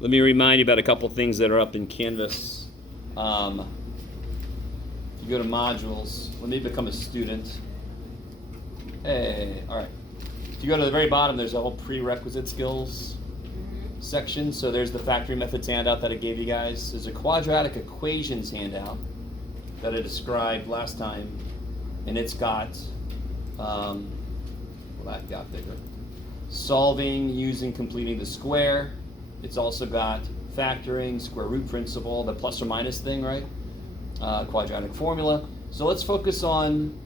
let me remind you about a couple things that are up in Canvas. If you go to modules, let me become a student. Hey, all right. If you go to the very bottom, there's a whole prerequisite skills section. So there's the factory methods handout that I gave you guys. There's a quadratic equations handout that I described last time, and it's got, well, that got bigger. Solving using completing the square. It's also got factoring, square root principle, the plus or minus thing, right? Quadratic formula. So let's focus on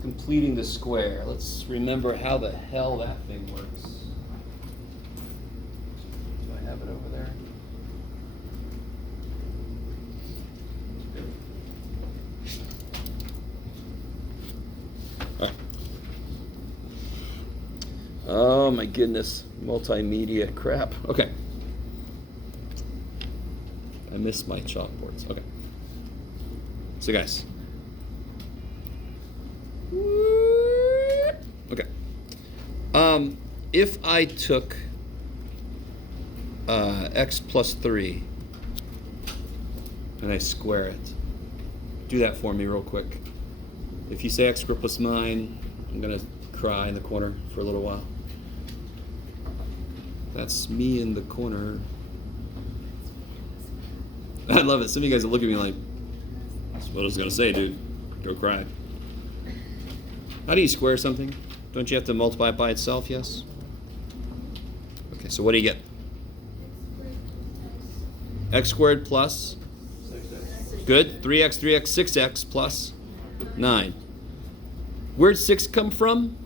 completing the square. Let's remember how the hell that thing works. Do I have it over there? All right. Oh my goodness, multimedia crap. Okay. I missed my chalkboards. Okay. So guys. Okay. If I took x plus 3 and I square it, do that for me real quick. If you say x squared plus 9, I'm going to cry in the corner for a little while. That's me in the corner. I love it. Some of you guys will look at me like, that's what I was going to say, dude. Go cry. How do you square something? Don't you have to multiply it by itself, yes? Okay, so what do you get? X squared plus? Good. 3x, 3x, 6x plus 9. Where'd 6 come from?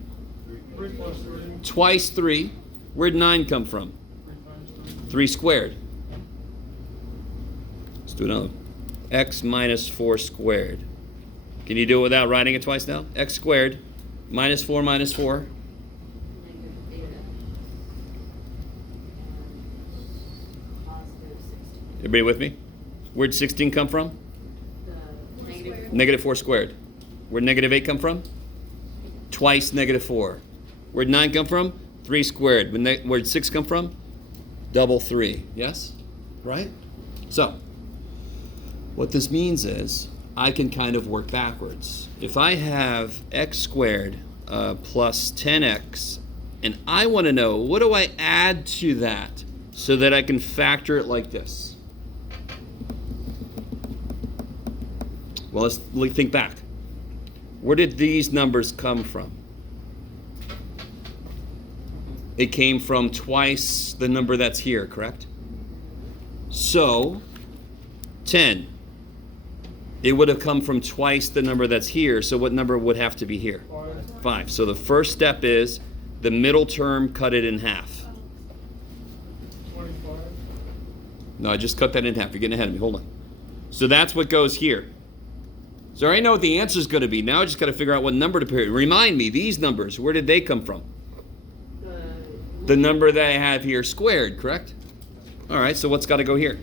3 plus 3. Twice 3. Where'd 9 come from? 3 squared. Let's do another one. X minus 4 squared. Can you do it without writing it twice now? X squared minus 4 minus 4. Everybody with me? Where'd 16 come from? Negative 4 squared. Where'd negative 8 come from? Twice negative 4. Where'd 9 come from? 3 squared. Where'd 6 come from? Double 3. Yes? Right? So, what this means is I can kind of work backwards. If I have x squared plus 10x, and I want to know, what do I add to that so that I can factor it like this? Well, let's think back. Where did these numbers come from? It came from twice the number that's here, correct? So, 10. It would have come from twice the number that's here, so what number would have to be here? 5. So the first step is the middle term, cut it in half. 25. No, I just cut that in half. You're getting ahead of me. Hold on. So that's what goes here. So I already know what the answer is going to be. Now I just got to figure out what number to put. Remind me, these numbers, where did they come from? The number that I have here squared, correct? All right, so what's got to go here?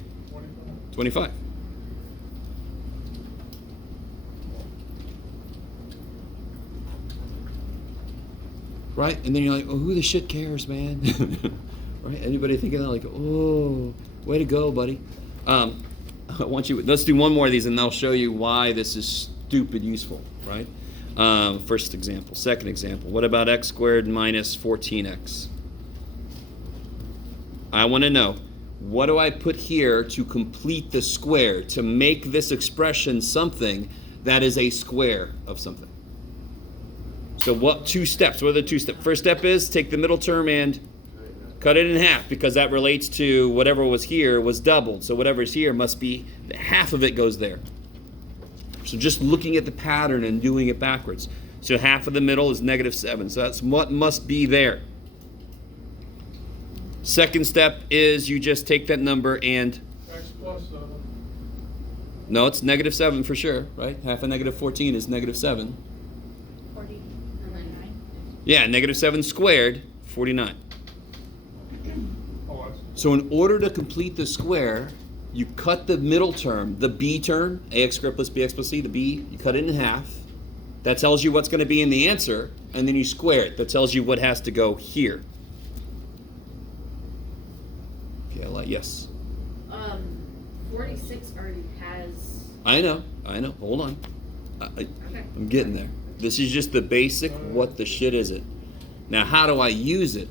25. Right? And then you're like, oh, who the shit cares, man? Right? Anybody thinking that, like, oh, way to go, buddy? Let's do one more of these and I'll show you why this is stupid useful, right? First example. Second example. What about x squared minus 14x? I want to know, what do I put here to complete the square, to make this expression something that is a square of something? So what 2 steps? What are the 2 steps? First step is take the middle term and cut it in half, because that relates to whatever was here was doubled. So whatever's here must be, half of it goes there. So just looking at the pattern and doing it backwards. So half of the middle is negative 7. So that's what must be there. Second step is you just take that number and... X plus 7. No, it's negative 7 for sure, right? Half of negative 14 is negative 7. 49. Yeah, negative 7 squared, 49. Oh, So in order to complete the square, you cut the middle term, the b term, ax squared plus bx plus c, the b, you cut it in half. That tells you what's going to be in the answer, and then you square it. That tells you what has to go here. Okay, yes. 46 already has. I know. Hold on. Okay. I'm getting there. This is just the basic, what the shit is it? Now, how do I use it?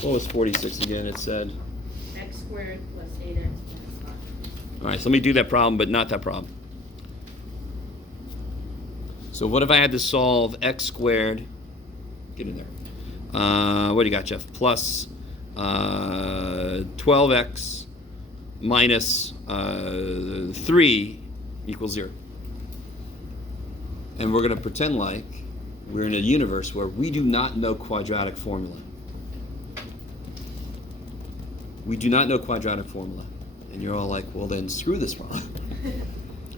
What was 46 again? It said. X squared plus 8x plus 5. All right, so let me do that problem, but not that problem. So what if I had to solve x squared? Get in there. What do you got, Jeff? Plus 12x minus 3 equals 0. And we're going to pretend like we're in a universe where we do not know quadratic formula. We do not know quadratic formula. And you're all like, well then screw this problem.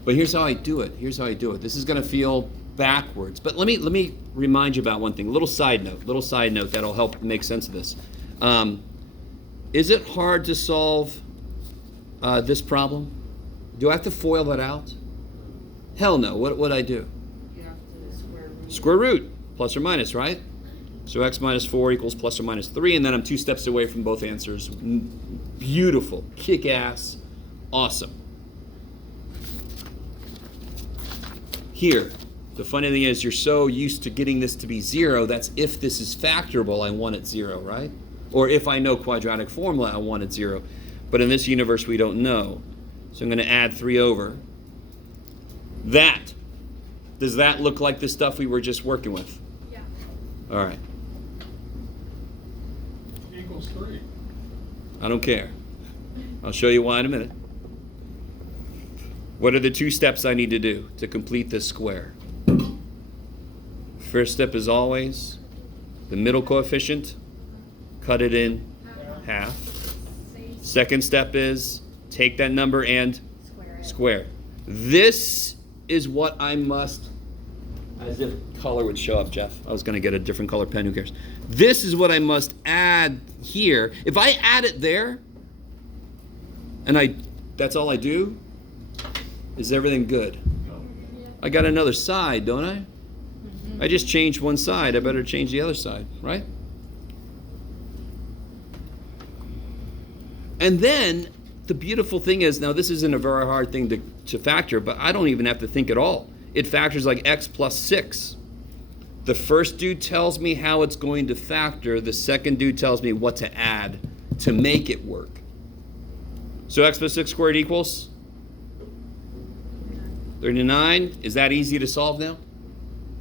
But here's how I do it. This is going to feel backwards. But let me remind you about one thing. A little side note that'll help make sense of this. Is it hard to solve this problem? Do I have to FOIL that out? Hell no. What would I do? You have to square root. Square root, plus or minus, right? So x minus 4 equals plus or minus 3, and then I'm 2 steps away from both answers. Beautiful, kick-ass, awesome. Here, the funny thing is you're so used to getting this to be 0, that's if this is factorable, I want it 0, right? Or if I know quadratic formula, I want it 0. But in this universe, we don't know. So I'm going to add 3 over. Does that look like the stuff we were just working with? Yeah. All right. Equals 3. I don't care. I'll show you why in a minute. What are the 2 steps I need to do to complete this square? First step is always the middle coefficient, cut it in half. Second step is take that number and square. This is what I must, as if color would show up, Jeff. I was going to get a different color pen, who cares? This is what I must add here. If I add it there, and that's all I do, is everything good? I got another side, don't I? I just changed one side. I better change the other side, right? And then the beautiful thing is, now this isn't a very hard thing to factor, but I don't even have to think at all. It factors like x plus 6. The first dude tells me how it's going to factor. The second dude tells me what to add to make it work. So x plus 6 squared equals 39. Is that easy to solve now?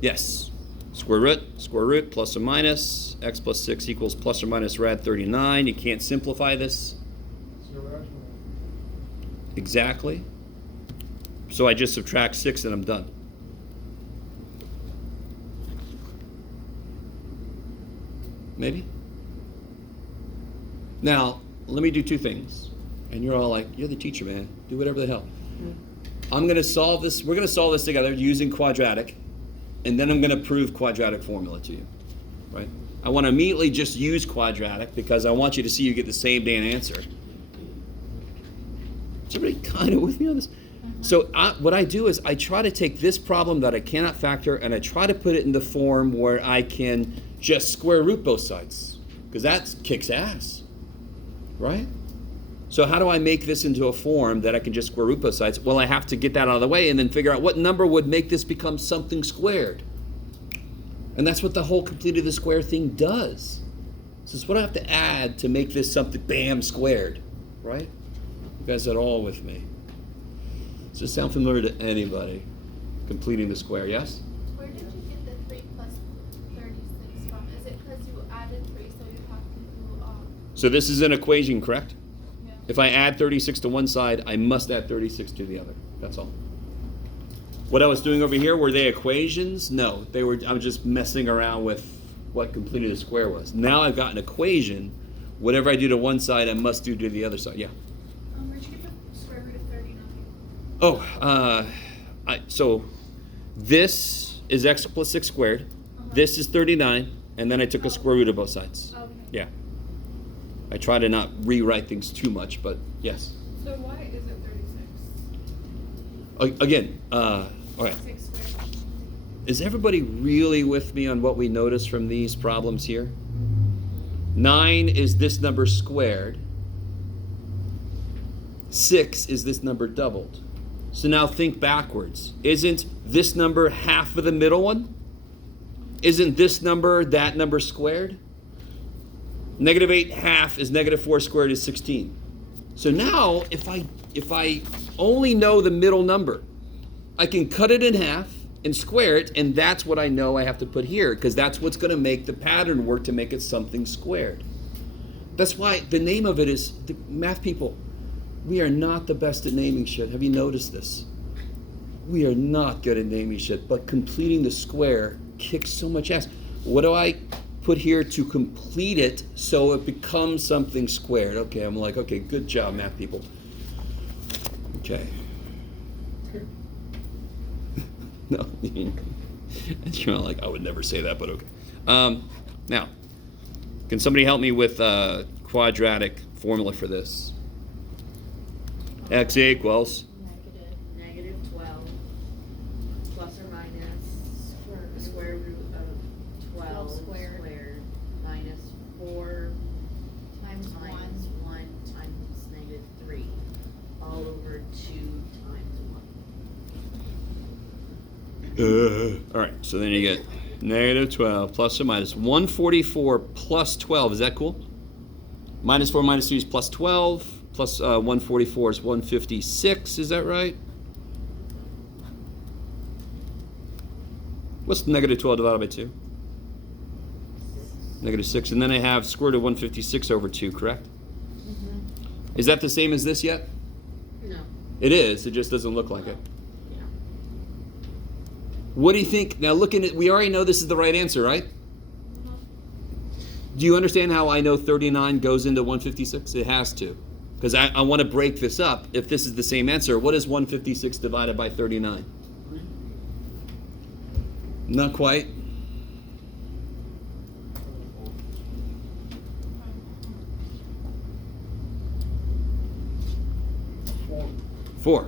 Yes. Square root, plus or minus. X plus 6 equals plus or minus rad 39. You can't simplify this. It's irrational. Exactly. So I just subtract 6 and I'm done. Maybe? Now, let me do 2 things. And you're all like, you're the teacher, man. Do whatever the hell. I'm going to solve this. We're going to solve this together using quadratic. And then I'm going to prove quadratic formula to you. Right? I want to immediately just use quadratic because I want you to see you get the same damn answer. Is everybody kind of with me on this? So what I do is I try to take this problem that I cannot factor and I try to put it in the form where I can just square root both sides. Because that kicks ass. Right? So how do I make this into a form that I can just square root both sides? Well, I have to get that out of the way and then figure out what number would make this become something squared. And that's what the whole completed the square thing does. So it's what I have to add to make this something bam squared. Right? You guys are all with me. Does this sound familiar to anybody? Completing the square, yes? Where did you get the 3 plus 36 from? Is it because you added 3 so you have to do So this is an equation, correct? yeah. If I add 36 to one side, I must add 36 to the other. That's all. What I was doing over here, were they equations? No, I was just messing around with what completed the square was. Now I've got an equation. Whatever I do to one side, I must do to the other side. Yeah. Where'd you get the square root of 39? Oh, so this is x plus 6 squared. This is 39, and then I took a square root of both sides. Okay. Yeah. I try to not rewrite things too much, but yes. So why is it 36? Again, all right. 6 squared. Is everybody really with me on what we notice from these problems here? 9 is this number squared. 6 is this number doubled. So now think backwards. Isn't this number half of the middle one? Isn't this number that number squared? Negative 8 half is negative 4 squared is 16. So now if I only know the middle number, I can cut it in half and square it, and that's what I know I have to put here, because that's what's going to make the pattern work to make it something squared. That's why the name of it is, the math people, we are not the best at naming shit. Have you noticed this? We are not good at naming shit, but completing the square kicks so much ass. What do I put here to complete it so it becomes something squared? Okay, I'm like, okay, good job, math people. Okay. No, it's kind of like, I would never say that, but okay. Now, can somebody help me with quadratic formula for this? X equals Negative 12 plus or minus square root of 12 squared minus 4 Times minus 1 times negative 3 all over 2 times 1. All right, so then you get negative 12 plus or minus 144 plus 12. Is that cool? Minus 4 minus 3 is plus 12. Plus 144 is 156. Is that right? What's negative 12 divided by 2? Negative 6. And then I have square root of 156 over 2, correct? Mm-hmm. Is that the same as this yet? No. It is. It just doesn't look like it. Yeah. What do you think? Now looking at, we already know this is the right answer, right? Do you understand how I know 39 goes into 156? It has to. Because I want to break this up. If this is the same answer, what is 156 divided by 39? Not quite. Four.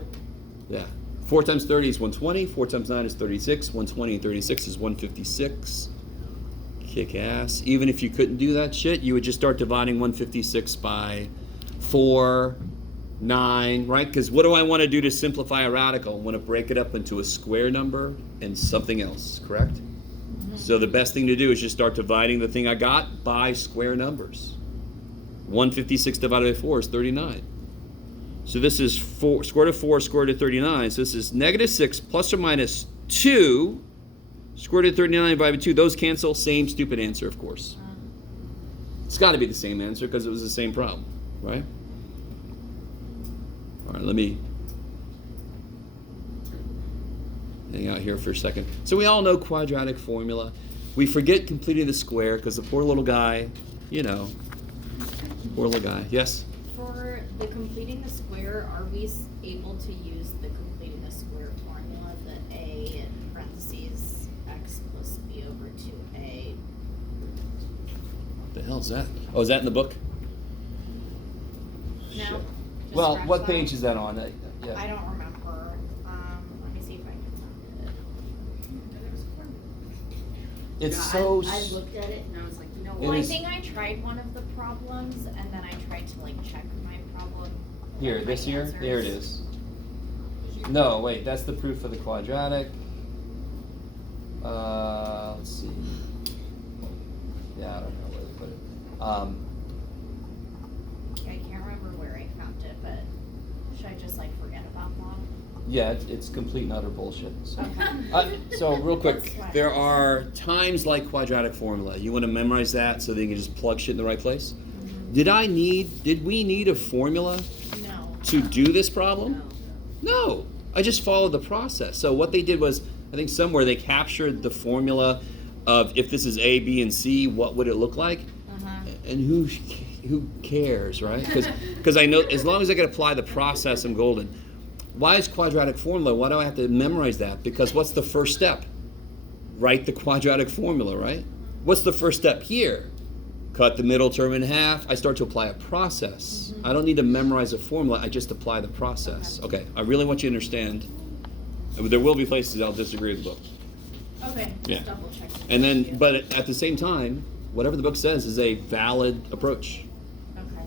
Yeah. 4 times 30 is 120. 4 times 9 is 36. 120 and 36 is 156. Kick ass. Even if you couldn't do that shit, you would just start dividing 156 by 4, 9, right? Because what do I want to do to simplify a radical? I want to break it up into a square number and something else, correct? Mm-hmm. So the best thing to do is just start dividing the thing I got by square numbers. 156 divided by 4 is 39. So this is 4, square root of 4, square root of 39. So this is negative 6 plus or minus 2, square root of 39 divided by 2. Those cancel. Same stupid answer, of course. It's got to be the same answer because it was the same problem, right? All right, let me hang out here for a second. So we all know quadratic formula. We forget completing the square because the poor little guy, you know, poor little guy. Yes? For the completing the square, are we able to use the completing the square formula, the a in parentheses x plus b over 2a? What the hell is that? Oh, is that in the book? No. Shit. Just Well, scratch what that. page is that on? Yeah. I don't remember. Let me see if I can find it. It's Yeah, so. I looked at it and I was like, you know It what? Well, I is- think I tried one of the problems and then I tried to like check my problem. Here, my this here? answers. There it is. No, wait, that's the proof of the quadratic. Let's see. Yeah, I don't know where to put it. I can't remember where I found it, but should I just like forget about that? Yeah, it's complete and utter bullshit. So, Okay. so real quick, That's fine. there are times like quadratic formula. You want to memorize that so that you can just plug shit in the right place? Did we need a formula No. to do this problem? No. No, I just followed the process. So what they did was, I think somewhere they captured the formula of if this is A, B, and C, what would it look like? And who cares, right? Because I know as long as I can apply the process, I'm golden. Why is quadratic formula? Why do I have to memorize that? Because what's the first step? Write the quadratic formula, right? What's the first step here? Cut the middle term in half. I start to apply a process. I don't need to memorize a formula. I just apply the process. Okay, I really want you to understand. There will be places I'll disagree with the book. Okay. Yeah. Just double check. And then, but at the same time, whatever the book says is a valid approach. Okay.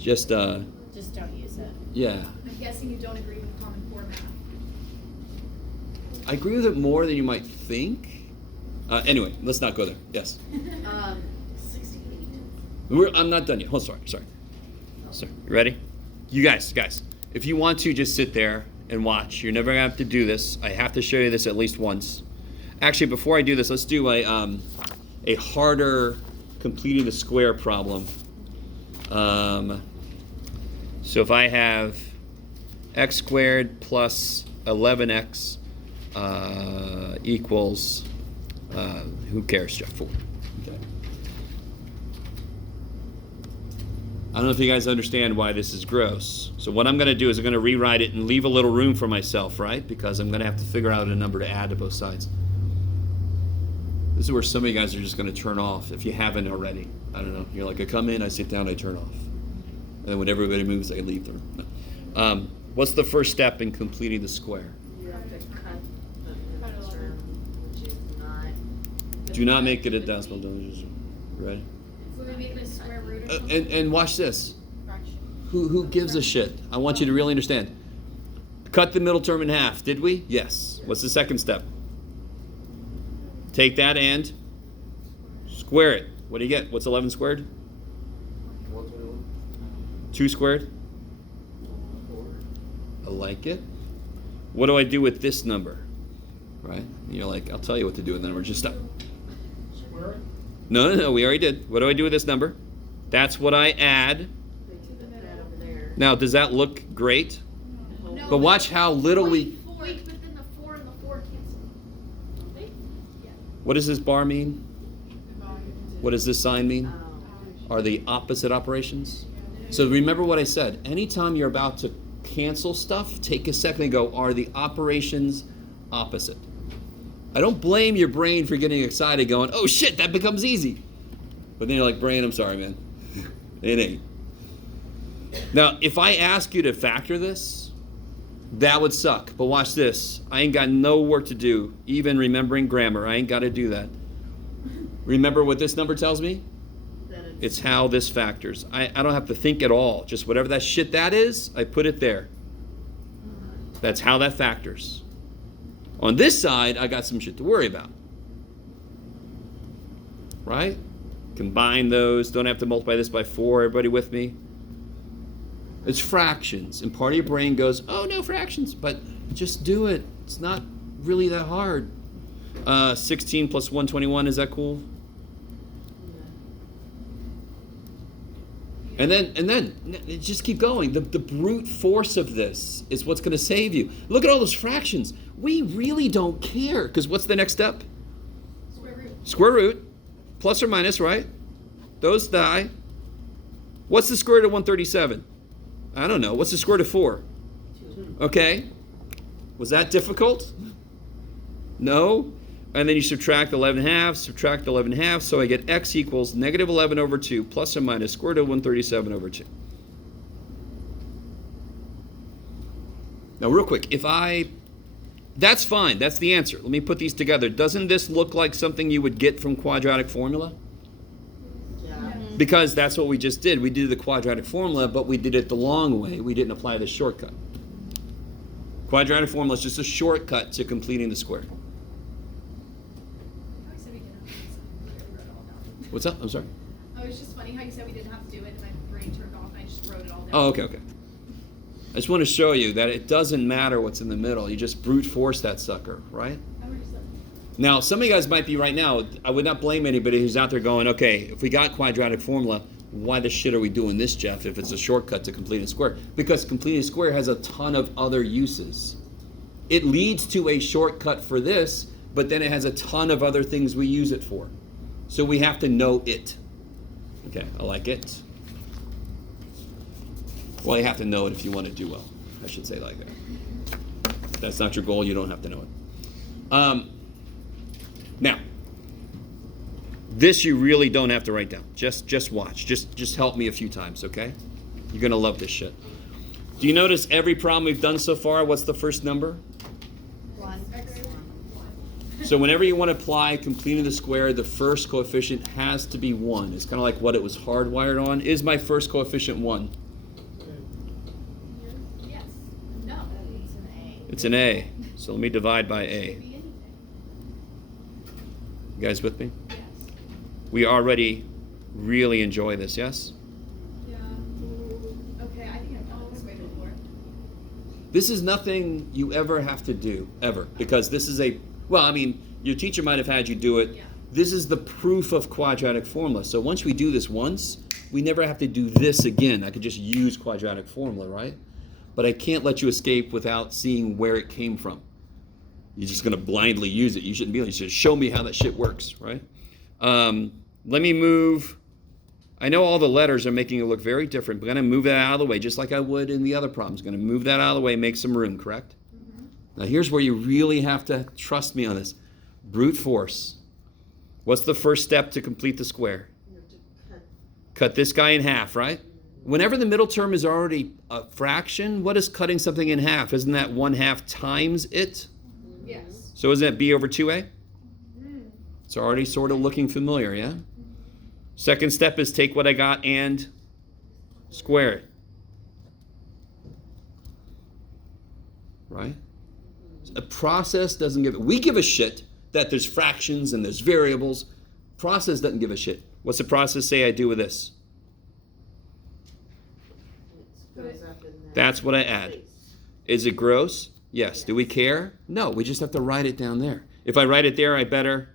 Just Just don't use it. yeah. I'm guessing you don't agree with Common Core math. I agree with it more than you might think. Anyway, let's not go there. Yes. 68. I'm not done yet. Hold, sorry. Sorry. You ready? You guys, if you want to, just sit there and watch. You're never gonna have to do this. I have to show you this at least once. Actually, before I do this, let's do a harder completing the square problem. So if I have x squared plus 11x equals, who cares, Jeff? 4. Okay. I don't know if you guys understand why this is gross. So what I'm going to do is I'm going to rewrite it and leave a little room for myself, right? Because I'm going to have to figure out a number to add to both sides. This is where some of you guys are just going to turn off if you haven't already. I don't know. You're like, I come in, I sit down, I turn off. And then when everybody moves, I leave them. No. What's the first step in completing the square? You have to cut the middle term, which is not. Do not make it a decimal. Ready? So we make it a square root or something? And watch this. Fraction. Who gives a shit? I want you to really understand. Cut the middle term in half, did we? Yes. What's the second step? Take that and square it. What do you get? What's 11 squared? 2 squared? I like it. What do I do with this number? Right? And you're like, I'll tell you what to do with the number. Just stop. Square it? No, we already did. What do I do with this number? That's what I add. They took that over there. Now, does that look great? No, But watch how little we... Wait, but then the 4 and the 4 cancel. Don't they? Yeah. What does this bar mean? What does this sign mean? Oh. Are the opposite operations? So remember what I said. Anytime you're about to cancel stuff, take a second and go, are the operations opposite? I don't blame your brain for getting excited going, oh shit, that becomes easy. But then you're like, brain, I'm sorry, man. It ain't. Now, if I ask you to factor this, that would suck. But watch this. I ain't got no work to do, even remembering grammar. I ain't got to do that. Remember what this number tells me? That It's how this factors. I don't have to think at all. Just whatever that shit that is, I put it there. That's how that factors. On this side, I got some shit to worry about. Right? Combine those. Don't have to multiply this by 4. Everybody with me? It's fractions. And part of your brain goes, oh, no fractions. But just do it. It's not really that hard. 16 plus 121, is that cool? And then just keep going. The brute force of this is what's going to save you. Look at all those fractions. We really don't care, because what's the next step? Square root. Square root, plus or minus, right? Those die. What's the square root of 137? I don't know. What's the square root of 4? Okay. Was that difficult? No. And then you subtract 11 halves, subtract 11 halves, so I get x equals negative 11 over 2 plus or minus square root of 137 over 2. Now, real quick, that's fine, that's the answer. Let me put these together. Doesn't this look like something you would get from quadratic formula? Yeah. Because that's what we just did. We did the quadratic formula, but we did it the long way. We didn't apply the shortcut. Quadratic formula is just a shortcut to completing the square. How you said we didn't have to do it, we wrote it all down. What's up? I'm sorry. Oh, it's just funny how you said we didn't have to do it, and my brain turned off, and I just wrote it all down. Oh, okay. I just want to show you that it doesn't matter what's in the middle. You just brute force that sucker, right? Now, some of you guys might be right now, I would not blame anybody who's out there going, okay, if we got quadratic formula, why the shit are we doing this, Jeff, if it's a shortcut to completing a square? Because completing a square has a ton of other uses. It leads to a shortcut for this, but then it has a ton of other things we use it for. So we have to know it. Okay, I like it. Well, you have to know it if you want to do well. I should say like that. If that's not your goal, you don't have to know it. Now, this you really don't have to write down. Just watch. Just help me a few times, okay? You're going to love this shit. Do you notice every problem we've done so far, what's the first number? 1. So whenever you want to apply completing the square, the first coefficient has to be 1. It's kind of like what it was hardwired on. Is my first coefficient 1? Yes. No. It's an A. It's an A. So let me divide by It A. could be anything. You guys with me? Yes. We already really enjoy this, yes? Yeah. Okay, I think I've done it this way before. This is nothing you ever have to do, ever. Because this is well, I mean, your teacher might have had you do it. Yeah. This is the proof of quadratic formula. So once we do this once, we never have to do this again. I could just use quadratic formula, right? But I can't let you escape without seeing where it came from. You're just going to blindly use it. You shouldn't be. You should show me how that shit works, right? Let me move. I know all the letters are making it look very different, but I'm going to move that out of the way, just like I would in the other problems. Going to move that out of the way, make some room, correct? Now here's where you really have to trust me on this. Brute force. What's the first step to complete the square? Cut this guy in half, right? Whenever the middle term is already a fraction, what is cutting something in half? Isn't that 1/2 times it? Yes. So isn't that b over 2a? It's already sort of looking familiar, yeah? Second step is take what I got and square it. Right? A process doesn't we give a shit that there's fractions and there's variables. Process doesn't give a shit. What's the process say I do with this? That's what I add. Is it gross? Yes. Do we care? No, we just have to write it down there. If I write it there, I better.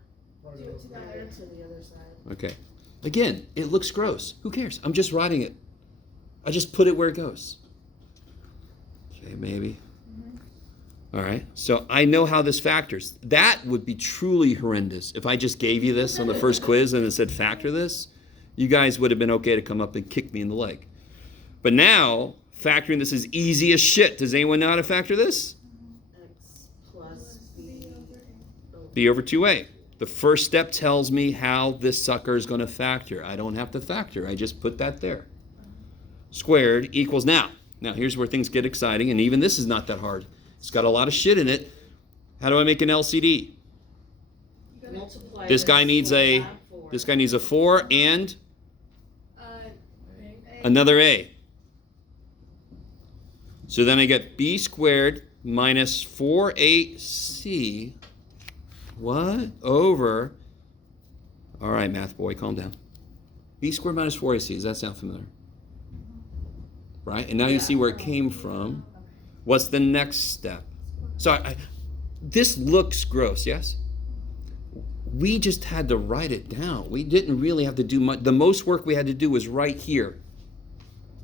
Okay. Again, it looks gross. Who cares? I'm just writing it. I just put it where it goes. Okay, maybe. All right. So I know how this factors. That would be truly horrendous. If I just gave you this on the first quiz and it said factor this, you guys would have been okay to come up and kick me in the leg. But now, factoring this is easy as shit. Does anyone know how to factor this? X plus B over 2a. The first step tells me how this sucker is going to factor. I don't have to factor. I just put that there. Squared equals now. Now, here's where things get exciting, and even this is not that hard. It's got a lot of shit in it. How do I make an LCD? multiply. This guy needs a 4 and another a. So then I get b squared minus 4ac. What? Over. All right, math boy, calm down. B squared minus 4ac. Does that sound familiar? Right? And now you see where it came from. What's the next step? So this looks gross, yes? We just had to write it down. We didn't really have to do much. The most work we had to do was right here.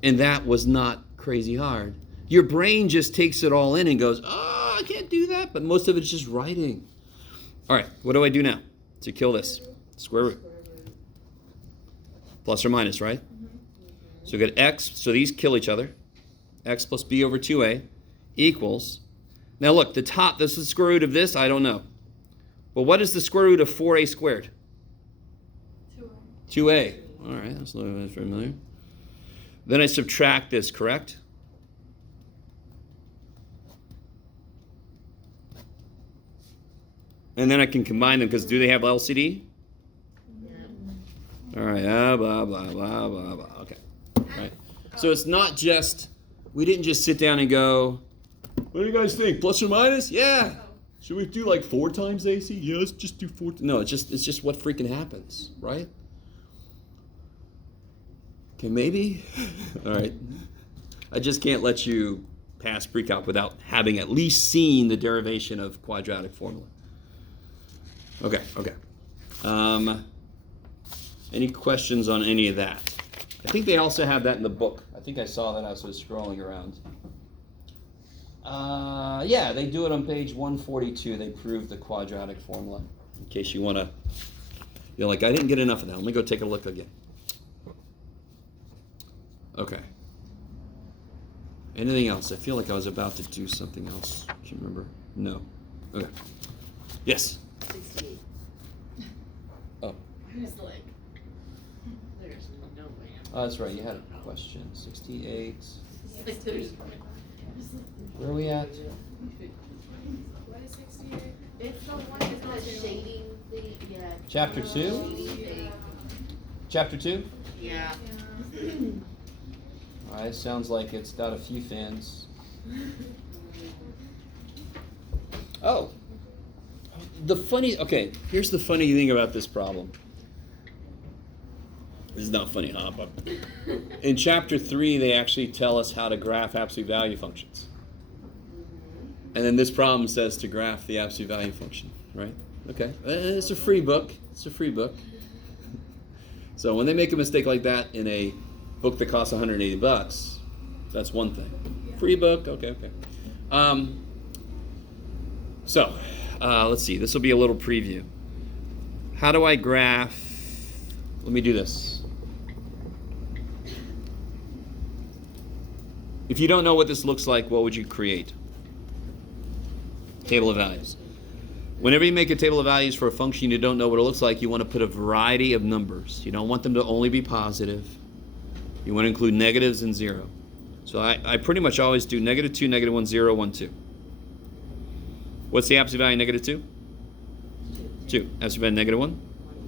And that was not crazy hard. Your brain just takes it all in and goes, oh, I can't do that. But most of it's just writing. All right, what do I do now to kill this? Square root. Plus or minus, right? So we got x, so these kill each other. X plus b over 2a equals. Now look, the top, this is the square root of this, I don't know. But what is the square root of 4a squared? 2a. All right, that's a little bit familiar. Then I subtract this, correct? And then I can combine them, because do they have LCD? All right, blah, blah, blah, blah, blah. Okay. Right. So it's not just, we didn't just sit down and go, what do you guys think? Plus or minus? Yeah. Should we do like 4 times AC? Yeah, let's just do 4. No, it's just what freaking happens, right? Okay, maybe. All right. I just can't let you pass pre-calc without having at least seen the derivation of quadratic formula. Okay. Any questions on any of that? I think they also have that in the book. I think I saw that as I was scrolling around. Yeah, they do it on page 142. They prove the quadratic formula. In case you want to, you're like, I didn't get enough of that. Let me go take a look again. Okay. Anything else? I feel like I was about to do something else. Can you remember? No. Okay. Yes. 68. Oh. I was like, there's no way. Oh, that's right. You had a question. 68. Like, there's- Where are we at? What is 68? It's the one with the shading thing, yeah. Chapter 2? Shading thing. Chapter 2? Yeah. Alright, sounds like it's got a few fans. Oh. Here's the funny thing about this problem. This is not funny, huh? But in chapter 3, they actually tell us how to graph absolute value functions. And then this problem says to graph the absolute value function, right? Okay. It's a free book. So when they make a mistake like that in a book that costs $180, that's one thing. Free book, okay. Let's see. This will be a little preview. How do I graph? Let me do this. If you don't know what this looks like, what would you create? Table of values. Whenever you make a table of values for a function you don't know what it looks like, you want to put a variety of numbers. You don't want them to only be positive. You want to include negatives and 0. So I pretty much always do -2, -1, 0, 1, 2. What's the absolute value of -2? 2. Absolute value of -1?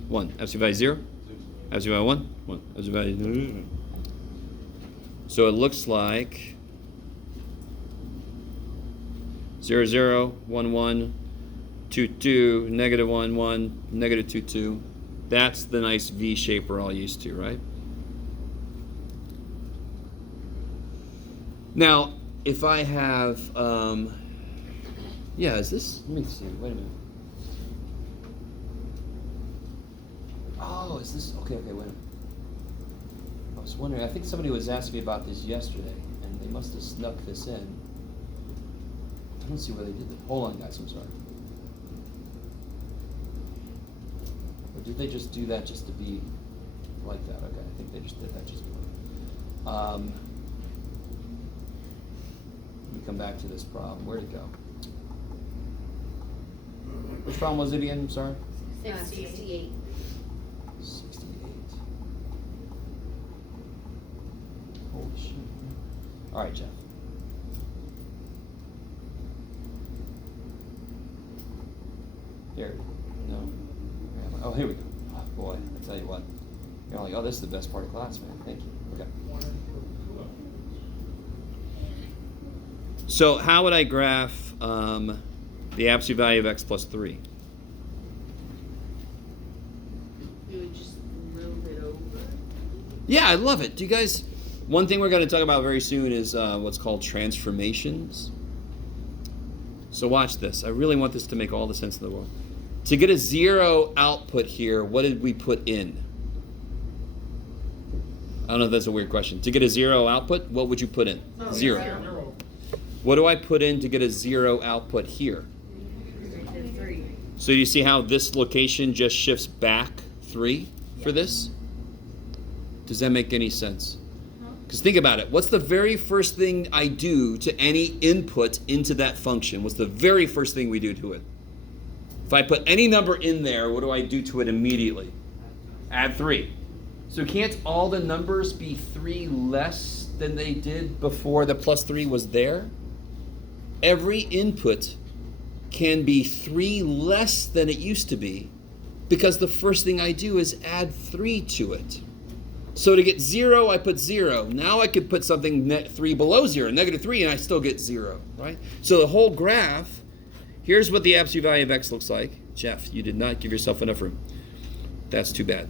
1. Absolute value 0? Absolute value 1? 1. Absolute value... So it looks like 0, 0, 1, 1, 2, 2, -1, 1, -2, 2. That's the nice V shape we're all used to, right? Now, if I have, is this, let me see, wait a minute. Oh, is this, okay, wait a minute. I was wondering, I think somebody was asking me about this yesterday, and they must have snuck this in. I don't see where they did that. Hold on, guys, I'm sorry. Or did they just do that just to be like that? Okay, I think they just did that just for let me come back to this problem. Where'd it go? Which problem was it again? I'm sorry. 68. 68. Holy shit. All right, Jeff. Here. No. Oh, here we go. Oh, boy, I tell you what. You're like, oh, this is the best part of class, man. Thank you. Okay. So how would I graph the absolute value of x plus 3? You would just move it over. Yeah, I love it. Do you guys... One thing we're going to talk about very soon is what's called transformations. So watch this. I really want this to make all the sense in the world. To get a 0 output here, what did we put in? I don't know if that's a weird question. To get a 0 output, what would you put in? 0. Zero. What do I put in to get a 0 output here? 3. So do you see how this location just shifts back 3 for this? Does that make any sense? Because think about it. What's the very first thing I do to any input into that function? What's the very first thing we do to it? If I put any number in there, what do I do to it immediately? Add 3. So can't all the numbers be 3 less than they did before the plus 3 was there? Every input can be 3 less than it used to be because the first thing I do is add 3 to it. So to get 0, I put 0. Now I could put something 3 below 0, -3, and I still get 0, right? So the whole graph, here's what the absolute value of x looks like. Jeff, you did not give yourself enough room. That's too bad.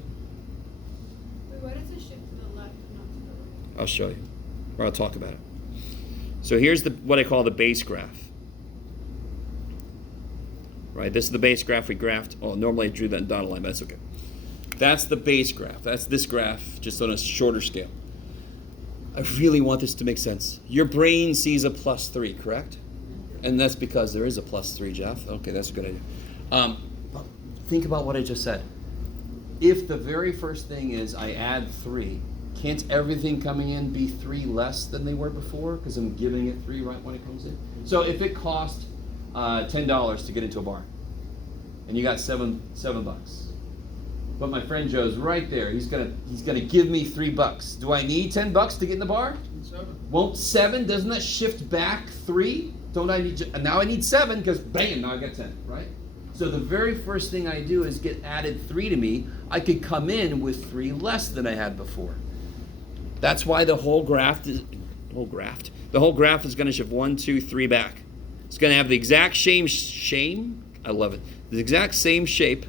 Wait, why does it shift to the left and not to the right? I'll show you, or I'll talk about it. So here's what I call the base graph. Right, this is the base graph we graphed. Oh, normally I drew that in dotted line, but that's okay. That's the base graph. That's this graph, just on a shorter scale. I really want this to make sense. Your brain sees a plus 3, correct? And that's because there is a plus 3, Jeff. Okay, that's a good idea. But think about what I just said. If the very first thing is I add 3, can't everything coming in be 3 less than they were before? Because I'm giving it 3 right when it comes in. So if it cost $10 to get into a bar, and you got $7, but my friend Joe's right there. He's gonna give me $3. Do I need $10 to get in the bar? 7. Won't 7? Doesn't that shift back 3? Don't I need? Now I need 7 because bam, now I got 10, right? So the very first thing I do is get added 3 to me. I could come in with 3 less than I had before. That's why the whole graph is going to shift 1, 2, 3 back. It's going to have the exact I love it. The exact same shape.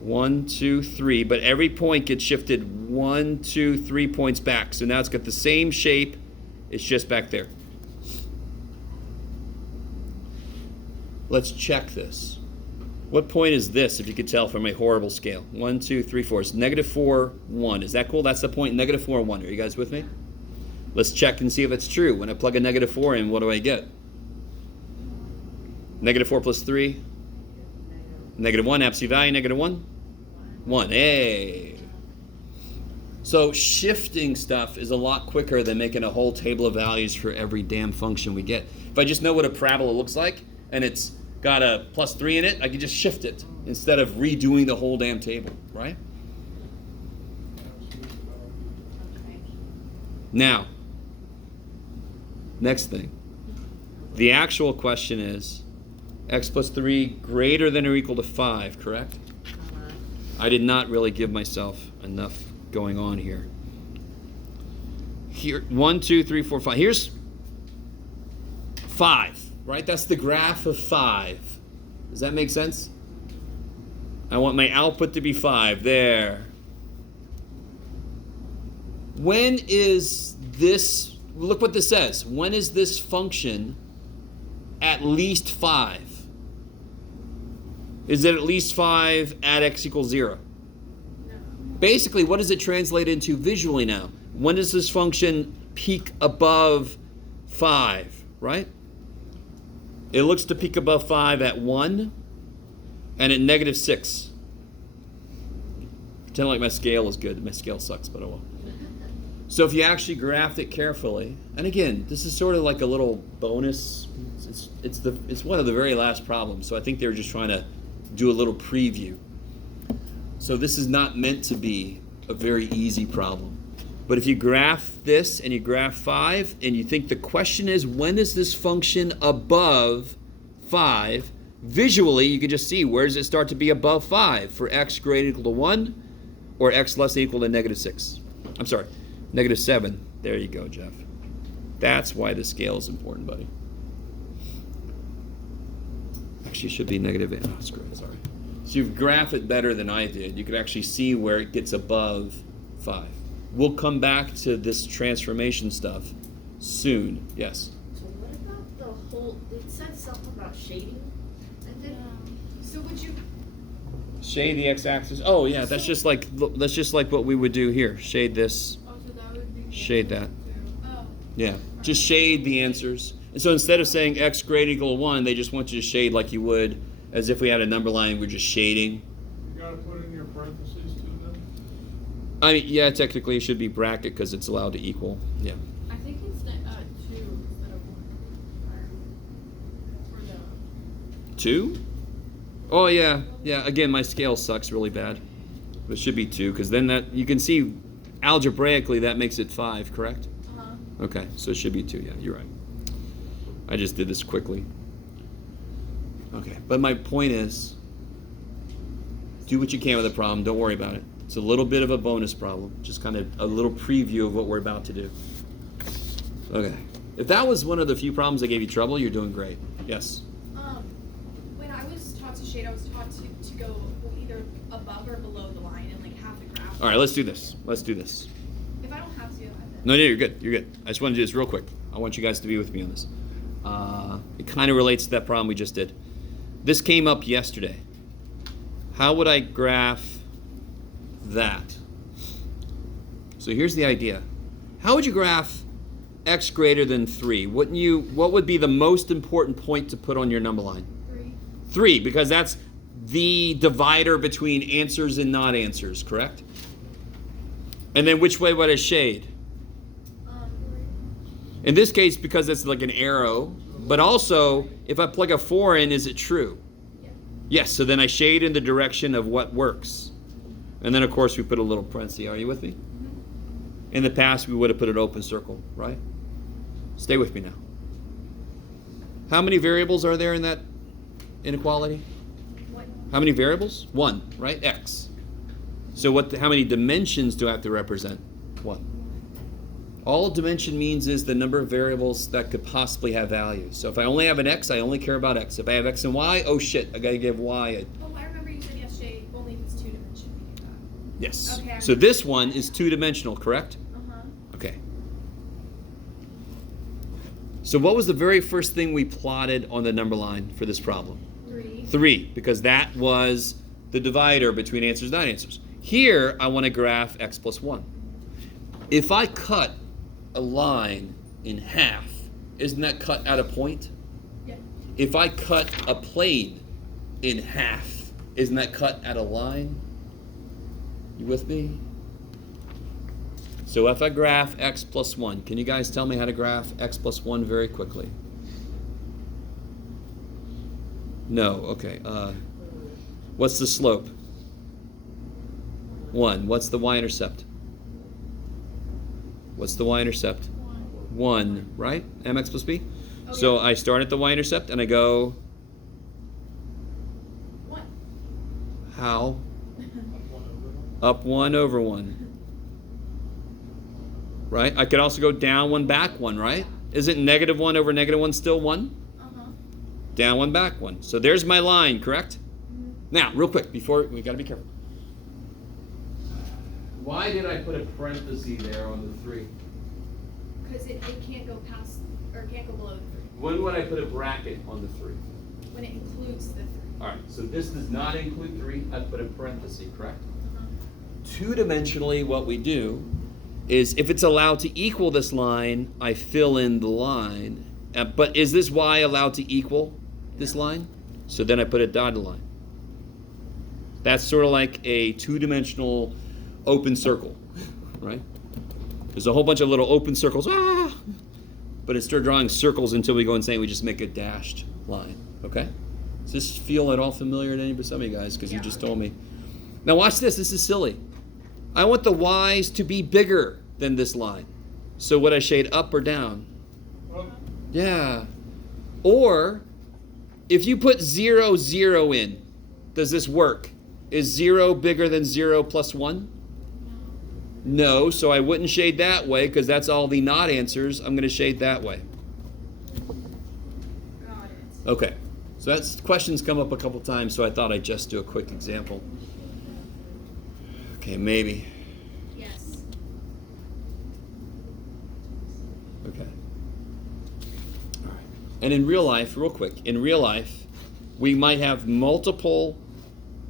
1, 2, 3, but every point gets shifted 1, 2, 3 points back. So now it's got the same shape. It's just back there. Let's check this. What point is this, if you could tell from a horrible scale? 1, 2, 3, 4. It's -4, 1. Is that cool? That's the point, -4, 1. Are you guys with me? Let's check and see if it's true. When I plug a -4 in, what do I get? -4 plus 3. -1, absolute value, -1. 1. Hey. So shifting stuff is a lot quicker than making a whole table of values for every damn function we get. If I just know what a parabola looks like, and it's got a +3 in it, I can just shift it instead of redoing the whole damn table, right? Now, next thing. The actual question is, x plus 3 greater than or equal to 5, correct? I did not really give myself enough going on here. Here, 1, 2, 3, 4, 5. Here's 5. Right? That's the graph of 5. Does that make sense? I want my output to be 5. There. When is this, look what this says. When is this function at least 5? Is it at least 5 at x equals 0? No. Basically, what does it translate into visually now? When does this function peak above 5, right? It looks to peak above 5 at 1 and at -6. Pretend like my scale is good. My scale sucks, but I won't. So if you actually graphed it carefully, and again, this is sort of like a little bonus. It's one of the very last problems. So I think they're just trying to do a little preview. So this is not meant to be a very easy problem. But if you graph this and you graph 5 and you think the question is, when is this function above 5? Visually, you can just see, where does it start to be above 5 for x greater than or equal to 1 or x less than or equal to -6? I'm sorry, -7. There you go, Jeff. That's why the scale is important, buddy. Actually, it should be -8. Oh, screw it, sorry. So you graph it better than I did. You could actually see where it gets above 5. We'll come back to this transformation stuff soon. Yes? So what about the whole, it said something about shading? And then, So would you, Shade the x-axis. Oh yeah, that's just like what we would do here. Shade this, Oh, so that would be. shade that. oh, Yeah, just shade the answers. And so instead of saying x greater than or equal to 1, they just want you to shade like you would as if we had a number line. We're just shading. You gotta put in your parentheses too then? I mean, yeah, technically it should be bracket because it's allowed to equal. Yeah. I think it's 2 instead of 1. For the. 2? Oh yeah, yeah. Again, my scale sucks really bad. But it should be 2 because then that you can see algebraically that makes it 5, correct? Okay, so it should be 2. Yeah, you're right. I just did this quickly. Okay, but my point is, do what you can with the problem. Don't worry about it. It's a little bit of a bonus problem. Just kind of a little preview of what we're about to do. Okay. If that was one of the few problems that gave you trouble, you're doing great. Yes? when I was taught to shade, I was taught to go either above or below the line and like half the graph. All right, let's do this. Let's do this. If I don't have to, No, you're good. You're good. I just want to do this real quick. I want you guys to be with me on this. It kind of relates to that problem we just did. This came up yesterday. How would I graph that? So here's the idea. How would you graph x greater than 3? What would be the most important point to put on your number line? 3, because that's the divider between answers and not answers, correct? And then which way would I shade? In this case, because it's like an arrow, but also, if I plug a 4 in, is it true? Yeah. Yes, so then I shade in the direction of what works. And then, of course, we put a little parenthesis. Are you with me? In the past, we would have put an open circle, right? Stay with me now. How many variables are there in that inequality? How many variables? 1, right? X. So how many dimensions do I have to represent? 1. All dimension means is the number of variables that could possibly have value. So if I only have an X, I only care about X. If I have X and Y, oh shit, I gotta give Y a... Oh, I remember you said yesterday only if it's 2 dimensional. Yes. Okay, So this one is 2-dimensional, correct? Uh-huh. Okay. So what was the very first thing we plotted on the number line for this problem? 3. 3, because that was the divider between answers and non-answers. Here, I want to graph X plus 1. If I cut a line in half, isn't that cut at a point? Yeah. If I cut a plane in half, isn't that cut at a line? You with me? So if I graph X plus 1, can you guys tell me how to graph X plus 1 very quickly? No, okay. What's the slope? 1. What's the y-intercept? What's the y-intercept? 1, right? Mx plus b? Oh, So yeah. I start at the y-intercept and I go, 1. how? Up 1 over 1. Right? I could also go down 1, back 1, right? Isn't negative 1 over negative 1 still 1? Uh-huh. Down 1, back 1. So there's my line, correct? Now, real quick, before, we gotta be careful. Why did I put a parenthesis there on the 3? Because it can't go past, or it can't go below the 3. When would I put a bracket on the 3? When it includes the 3. Alright, so this does not include 3, I put a parenthesis, correct? Uh-huh. 2-dimensionally, what we do is if it's allowed to equal this line, I fill in the line. But is this y allowed to equal this line? So then I put a dotted line. That's sort of like a 2-dimensional open circle, right? There's a whole bunch of little open circles, but instead of drawing circles until we go insane, we just make a dashed line, okay? Does this feel at all familiar to some of you guys? Because you Yeah. just told me. Now watch this, this is silly. I want the y's to be bigger than this line. So would I shade up or down? Well, Yeah. Or if you put 0, 0 in, does this work? Is 0 bigger than 0 plus 1? No, so I wouldn't shade that way because that's all the not answers. I'm going to shade that way. Got it. Okay. So that's questions come up a couple times, so I thought I'd just do a quick example. Okay, maybe. Yes. Okay. All right. And in real life, real quick, in real life, we might have multiple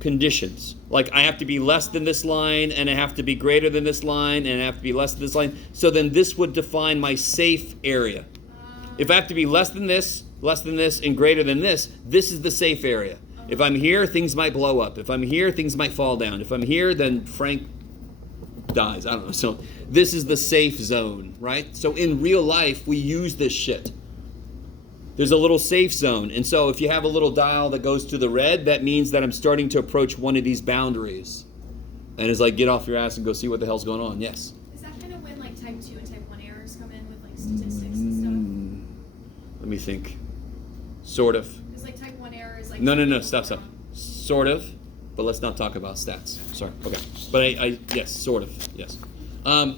conditions. Like I have to be less than this line, and I have to be greater than this line, and I have to be less than this line. So then this would define my safe area. If I have to be less than this, and greater than this is the safe area. If I'm here, things might blow up. If I'm here, things might fall down. If I'm here, then Frank dies. I don't know. So this is the safe zone, right? So in real life, we use this shit. There's a little safe zone. And so if you have a little dial that goes to the red, that means that I'm starting to approach one of these boundaries. And it's like, get off your ass and go see what the hell's going on. Yes? Is that kind of when like type 2 and type 1 errors come in with like statistics and Let me think. Sort of. stuff? Because like type 1 error is like... No, stop. Sort of, but let's not talk about stats. Sorry, okay. But I yes, sort of, yes. All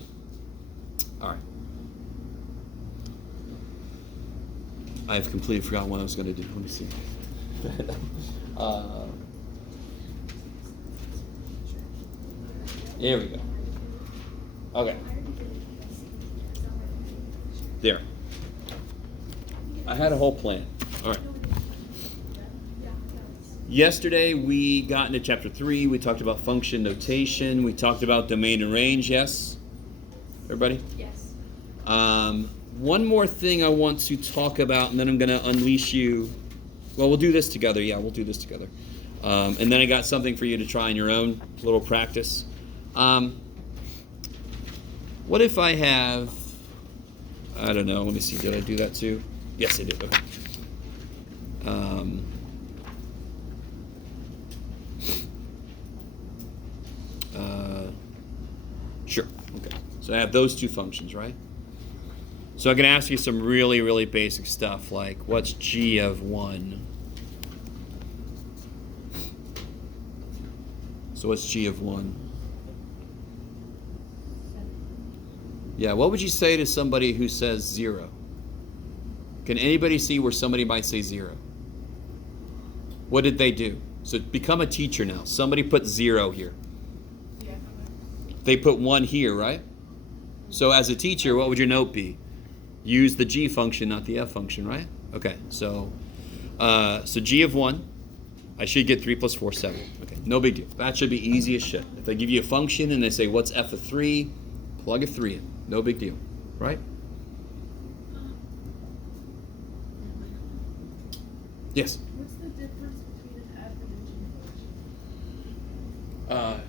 right. I've completely forgotten what I was going to do. Let me see. Here we go. Okay. There. I had a whole plan. All right. Yesterday we got into chapter 3. We talked about function notation. We talked about domain and range. Yes? Everybody? Yes. One more thing I want to talk about, and then I'm going to unleash you. Well, we'll do this together. Yeah, we'll do this together. And then I got something for you to try on your own, a little practice. What if I have, I don't know, let me see, did I do that too? Yes, I did. Okay. Sure. Okay. So I have those two functions, right? So I can ask you some really, really basic stuff like, what's g of 1? So what's g of 1? Yeah, what would you say to somebody who says 0? Can anybody see where somebody might say 0? What did they do? So become a teacher now. Somebody put 0 here. Yeah. They put 1 here, right? So as a teacher, what would your note be? Use the g function, not the f function, right? Okay, so g of 1, I should get 3 plus 4, 7. Okay, no big deal. That should be easy as shit. If they give you a function and they say, what's f of 3? Plug a 3 in. No big deal, right? Yes? What's the difference between an F and a G function?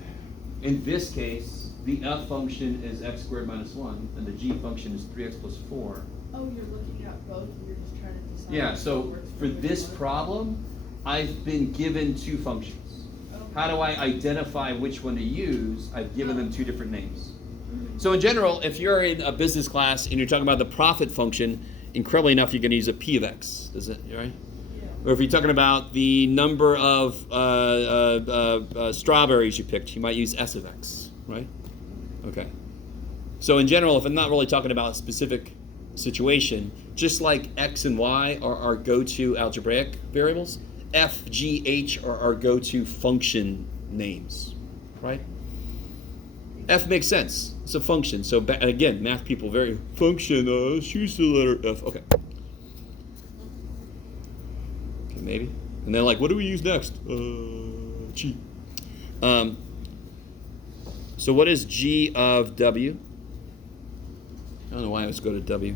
In this case, the f function is x squared minus 1, and the g function is 3x plus 4. Oh, you're looking at both and you're just trying to decide. Yeah, which so works for which this one? problem, I've been given 2 functions. How do I identify which one to use? I've given them 2 different names. So in general, if you're in a business class and you're talking about the profit function, incredibly enough, you're going to use a p of x, is it, right? Yeah. Or if you're talking about the number of strawberries you picked, you might use s of x, right? Okay. So in general, if I'm not really talking about a specific situation, just like x and y are our go-to algebraic variables, f, g, h are our go-to function names, right? F makes sense. It's a function. So again, math people very function. Choose the letter F. Okay. Okay, maybe. And then like, what do we use next? G. So what is G of W? I don't know why I always go to W.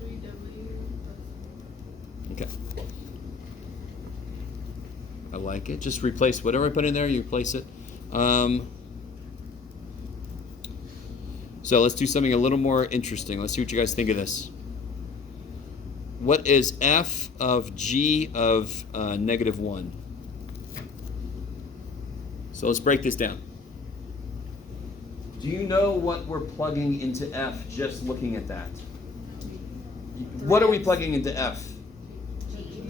3W. Okay. I like it. Just replace whatever I put in there, you replace it. So let's do something a little more interesting. Let's see what you guys think of this. What is f of g of negative 1? So let's break this down. Do you know what we're plugging into f just looking at that? What are we plugging into f?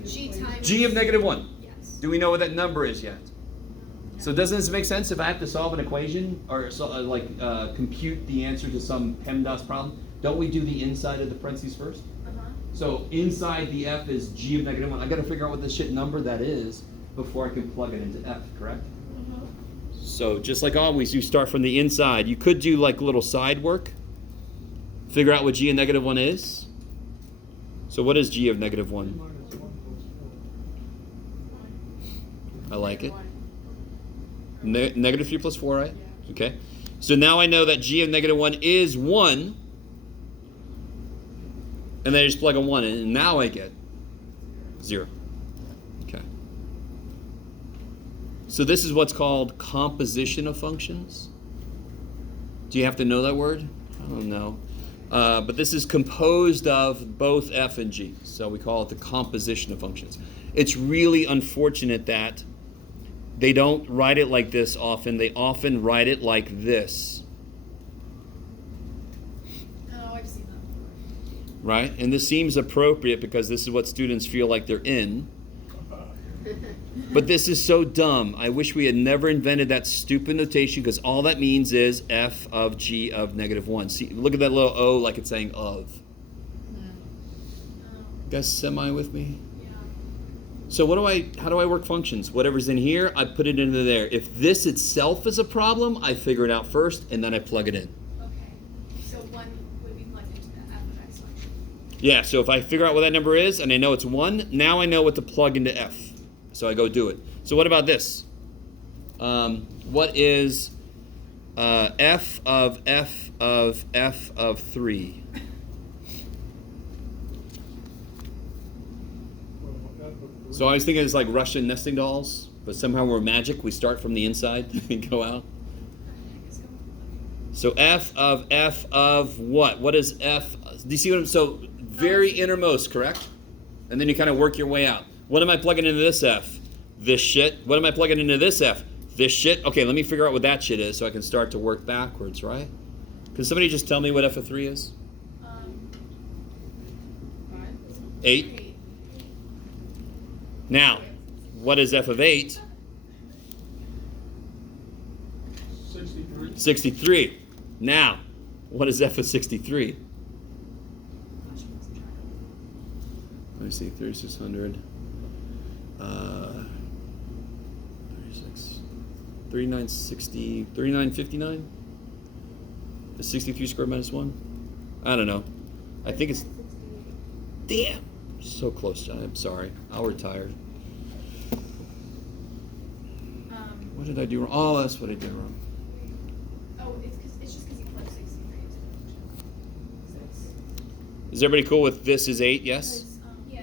G times. G of negative 1. Yes. Do we know what that number is yet? So doesn't this make sense if I have to solve an equation or compute the answer to some PEMDAS problem? Don't we do the inside of the parentheses first? So inside the f is g of negative 1. I got to figure out what the shit number that is before I can plug it into f, correct? So just like always, you start from the inside. You could do like little side work. Figure out what g of negative 1 is. So what is g of negative 1? Minus 1 plus 4. I like it. Negative 3 plus 4, right? Okay. So now I know that g of negative 1 is 1. And then I just plug a 1 in, and now I get 0. Okay. So this is what's called composition of functions. Do you have to know that word? I don't know. But this is composed of both f and g. So we call it the composition of functions. It's really unfortunate that they don't write it like this often. They often write it like this. Oh, I've seen that before. Right? And this seems appropriate because this is what students feel like they're in. But this is so dumb. I wish we had never invented that stupid notation because all that means is f of g of negative 1. See, look at that little O like it's saying of. You guys semi with me? Yeah. So how do I work functions? Whatever's in here, I put it into there. If this itself is a problem, I figure it out first and then I plug it in. Okay. So 1 would be plugged into the f of x function. Yeah, so if I figure out what that number is and I know it's 1, now I know what to plug into f. So I go do it. So what about this? What is f of 3? So I was thinking it's like Russian nesting dolls, but somehow we're magic. We start from the inside and go out. So f of what? What is f? Do you see what I'm, so very innermost, correct? And then you kind of work your way out. What am I plugging into this f? This shit. What am I plugging into this f? This shit. Okay, let me figure out what that shit is so I can start to work backwards, right? Can somebody just tell me what f of 3 is? 8. Now, what is f of 8? 63. 63. Now, what is f of 63? Let me see, 3600. 36. 3960. 3959? Is 63 squared minus 1? I don't know. I think it's. Damn! So close, John. I'm sorry. I'll retire. What did I do wrong? Oh, that's what I did wrong. Oh, it's just because you flipped 63 into Is everybody cool with this is 8? Yes? yeah.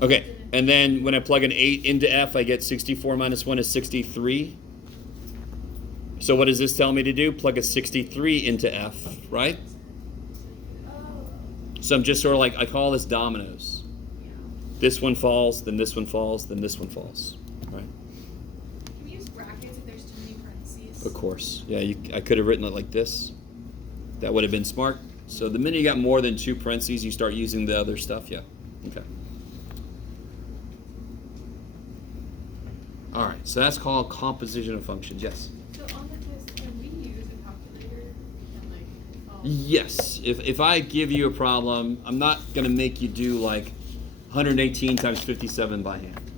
Okay. And then when I plug an 8 into f, I get 64 minus 1 is 63. So what does this tell me to do? Plug a 63 into f, right? So I'm just sort of like, I call this dominoes. This one falls, then this one falls, then this one falls, right? Can we use brackets if there's too many parentheses? Of course. Yeah, I could have written it like this. That would have been smart. So the minute you got more than 2 parentheses, you start using the other stuff, yeah. Okay. All right, so that's called composition of functions, yes? So on the test, can we use a calculator and like follow? Yes. If I give you a problem, I'm not going to make you do like 118 times 57 by hand,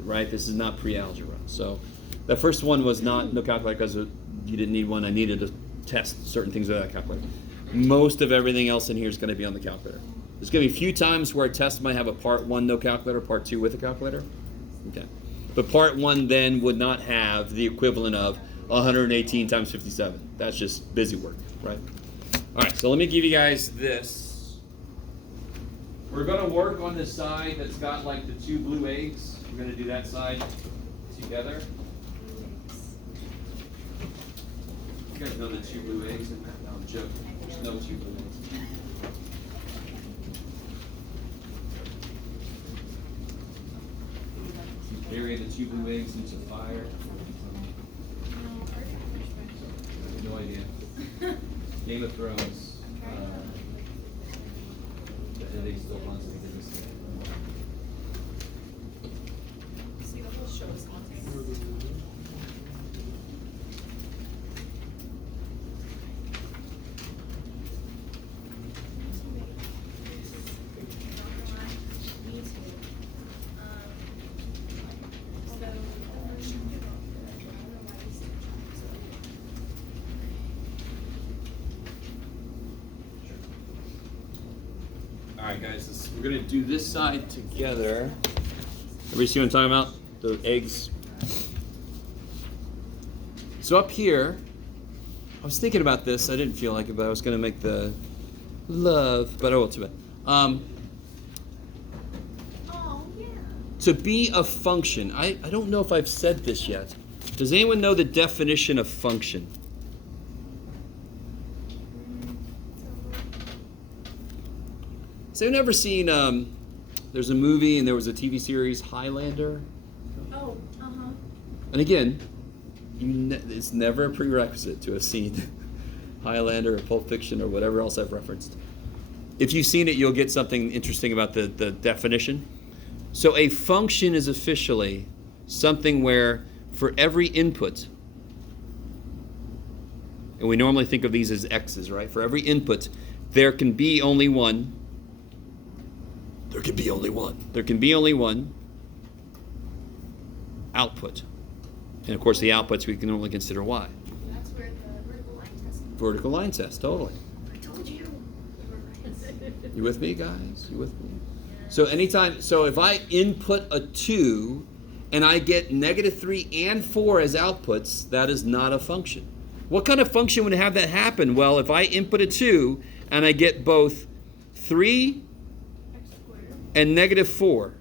right? This is not pre-algebra. So that first one was not no calculator because you didn't need one. I needed to test certain things with that calculator. Most of everything else in here is going to be on the calculator. There's going to be a few times where a test might have a part 1 no calculator, part 2 with a calculator. Okay. But part 1 then would not have the equivalent of 118 times 57. That's just busy work, right? All right, so let me give you guys this. We're going to work on the side that's got like the 2 blue eggs. We're going to do that side together. You guys know the 2 blue eggs in that? No, I'm joking. There's no 2 blue eggs. Bury the 2 blue eggs into fire. I have no idea. Game of Thrones. And they still want to do this. See, the whole show is haunting. All right, guys, we're going to do this side together. Everybody see what I'm talking about? The eggs. So up here, I was thinking about this. I didn't feel like it, but I was going to make the love, but oh, too bad. Oh, yeah. To be a function, I don't know if I've said this yet. Does anyone know the definition of function? Has anyone ever seen, there's a movie and there was a TV series, Highlander? Oh, And again, it's never a prerequisite to have seen Highlander or Pulp Fiction or whatever else I've referenced. If you've seen it, you'll get something interesting about the definition. So a function is officially something where for every input, and we normally think of these as x's, right? For every input, there can be only one. There can be only one. There can be only one output. And of course, the outputs we can only consider y. that's where the vertical line test. Vertical line test, totally. I told you. You with me, guys? You with me? So anytime, so if I input a 2 and I get -3 and 4 as outputs, that is not a function. What kind of function would have that happen? Well, if I input a 2 and I get both 3 X squared. and -4,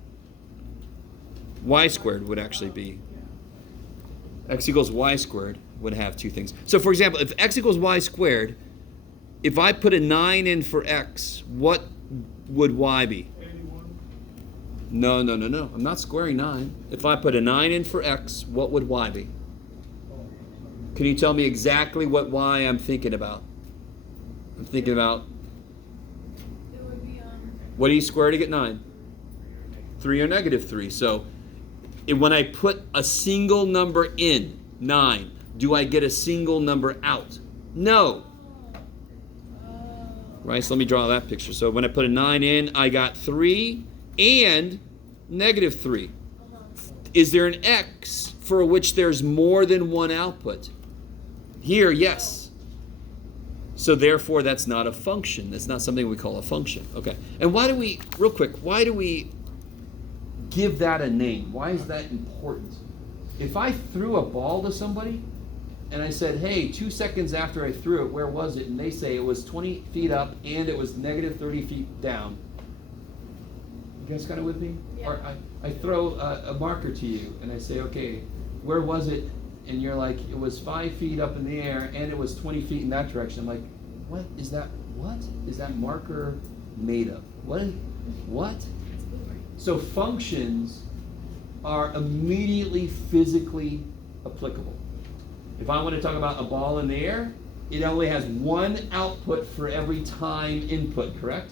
y squared would actually be, x equals y squared would have 2 things. So for example, if x equals y squared, if I put a 9 in for x, what would y be? 81. No. I'm not squaring 9. If I put a 9 in for x, what would y be? Can you tell me exactly what y I'm thinking about? I'm thinking about, It would be, what do you square to get 9? 3 or -3. So when I put a single number in, 9, do I get a single number out? No. Right, so let me draw that picture. So when I put a 9 in, I got 3 and -3. Is there an X for which there's more than one output? Here, yes. So therefore, that's not a function. That's not something we call a function. Okay. And why do we, real quick, why do we give that a name? Why is that important? If I threw a ball to somebody and I said, hey, 2 seconds after I threw it, where was it? And they say it was 20 feet up and it was -30 feet down. You guys kind of with me? Yeah. Or I throw a marker to you and I say, okay, where was it? And you're like, it was 5 feet up in the air and it was 20 feet in that direction. I'm like, what is that marker made of? What? So functions are immediately physically applicable. If I want to talk about a ball in the air, it only has one output for every time input, correct?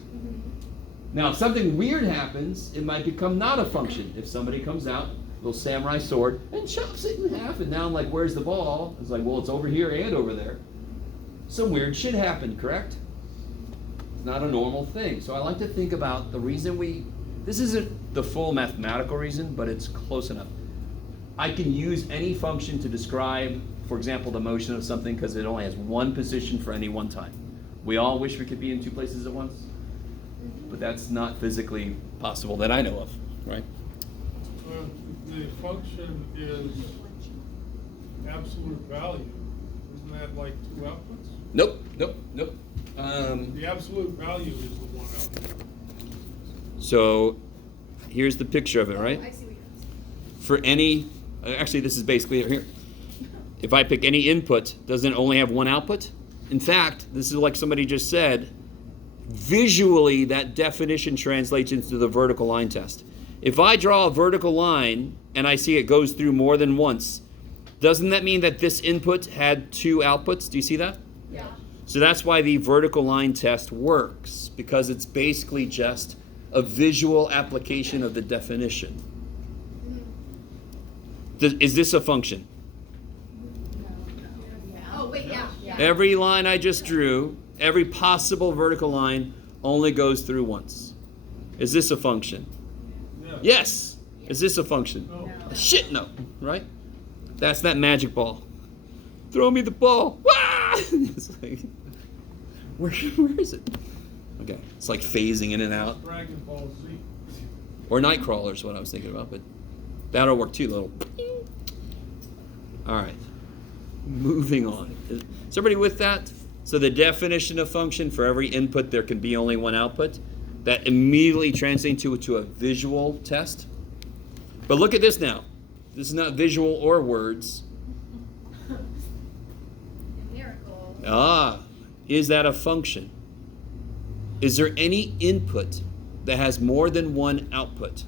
Now, if something weird happens, it might become not a function. If somebody comes out, little samurai sword, and chops it in half, and now I'm like, where's the ball? It's like, well, it's over here and over there. Some weird shit happened, correct? It's not a normal thing. So I like to think about the reason this isn't the full mathematical reason, but it's close enough. I can use any function to describe, for example, the motion of something because it only has one position for any one time. We all wish we could be in 2 places at once, but that's not physically possible that I know of, right? Well, the function is absolute value. Isn't that like 2 outputs? Nope. The absolute value is the one output. So here's the picture of it, right? I see what you're saying. For any, actually this is basically it here. If I pick any input, doesn't it only have one output? In fact, this is like somebody just said, visually that definition translates into the vertical line test. If I draw a vertical line and I see it goes through more than once, doesn't that mean that this input had 2 outputs? Do you see that? Yeah. So that's why the vertical line test works, because it's basically just a visual application of the definition. Is this a function? Oh, wait, yeah. Every line I just drew, every possible vertical line only goes through once. Is this a function? Yeah. Yes. Is this a function? No. Shit, no. Right? That's that magic ball. Throw me the ball. Wah! It's like, where is it? Okay. It's like phasing in and out. Dragon Ball Z. Or Nightcrawler is what I was thinking about, but that'll work too, little. All right. Moving on. Is everybody with that? So the definition of function, for every input there can be only one output. That immediately translates to a visual test. But look at this now. This is not visual or words. Miracle. Is that a function? Is there any input that has more than one output?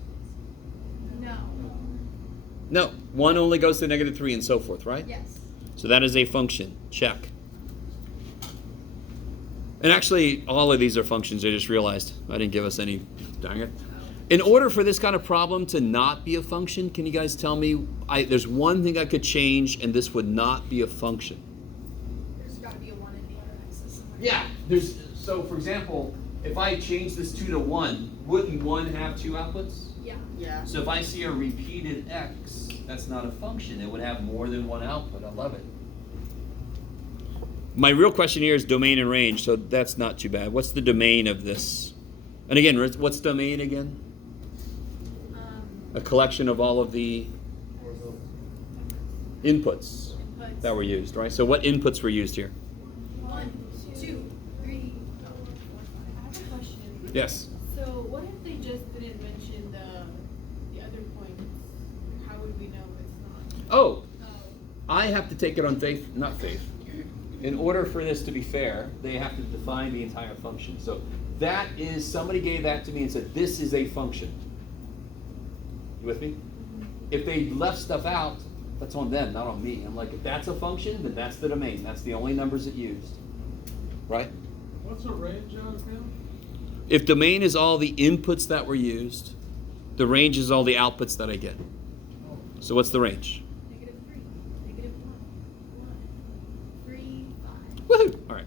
No. No. One only goes to -3 and so forth, right? Yes. So that is a function. Check. And actually, all of these are functions. I just realized I didn't give us any. Dang it. In order for this kind of problem to not be a function, can you guys tell me, there's one thing I could change and this would not be a function? There's got to be a 1 in the other axis somewhere. Yeah. So for example, if I change this 2 to 1, wouldn't 1 have 2 outputs? Yeah. Yeah. So if I see a repeated x, that's not a function. It would have more than one output. I love it. My real question here is domain and range, so that's not too bad. What's the domain of this? And again, what's domain again? A collection of all of the inputs that were used, right? So what inputs were used here? 1, 2, 3, 4, 5. I have a question. Yes. So what if they just didn't mention the other points? How would we know it's not? Oh, I have to take it on faith, not faith. In order for this to be fair, they have to define the entire function. So that is, somebody gave that to me and said, this is a function. You with me? If they left stuff out, that's on them, not on me. I'm like, if that's a function, then that's the domain. That's the only numbers it used. Right? What's a range on account? If domain is all the inputs that were used, the range is all the outputs that I get. So what's the range? -3, -1, 3, 5. Woohoo! All right.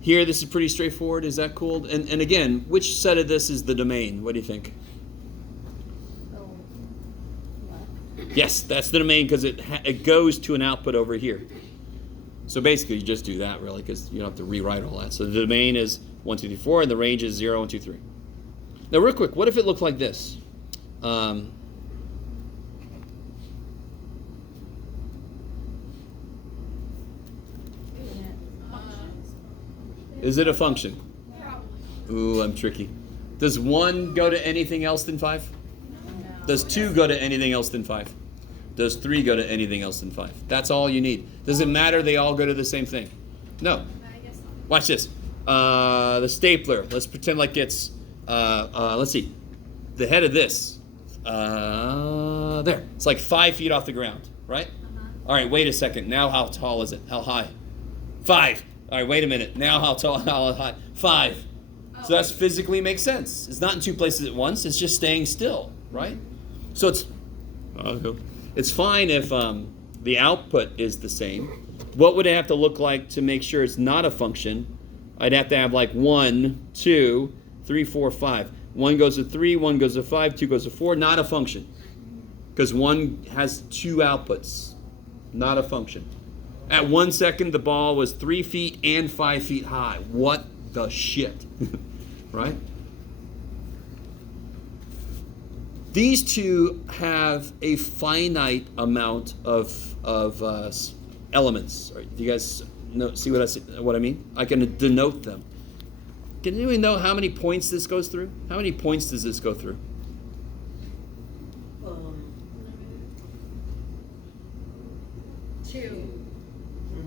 Here, this is pretty straightforward. Is that cool? And again, which set of this is the domain? What do you think? Oh, what? Yes, that's the domain because it goes to an output over here. So basically, you just do that really because you don't have to rewrite all that. So the domain is 1, 2, 3, 4, and the range is 0, 1, 2, 3. Now, real quick, what if it looked like this? Is it a function? Ooh, I'm tricky. Does 1 go to anything else than 5? Does 2 go to anything else than 5? Does 3 go to anything else than 5? That's all you need. Does it matter they all go to the same thing? No. I guess not. Watch this. The stapler. Let's pretend like it's, let's see, the head of this. There. It's like 5 feet off the ground, right? All right, wait a second. Now how tall is it? How high? 5. All right, wait a minute. Now how tall, how high? 5. So that's physically makes sense. It's not in 2 places at once. It's just staying still, right? So it's fine if the output is the same. What would it have to look like to make sure it's not a function? I'd have to have like 1, 2, 3, 4, 5. 1 goes to 3, 1 goes to 5, 2 goes to 4. Not a function. Because 1 has 2 outputs. Not a function. At 1 second, the ball was 3 feet and 5 feet high. What the shit? Right? These two have a finite amount of elements. Do you guys see what I mean? I can denote them. Can anyone know how many points this goes through? How many points does this go through? 2.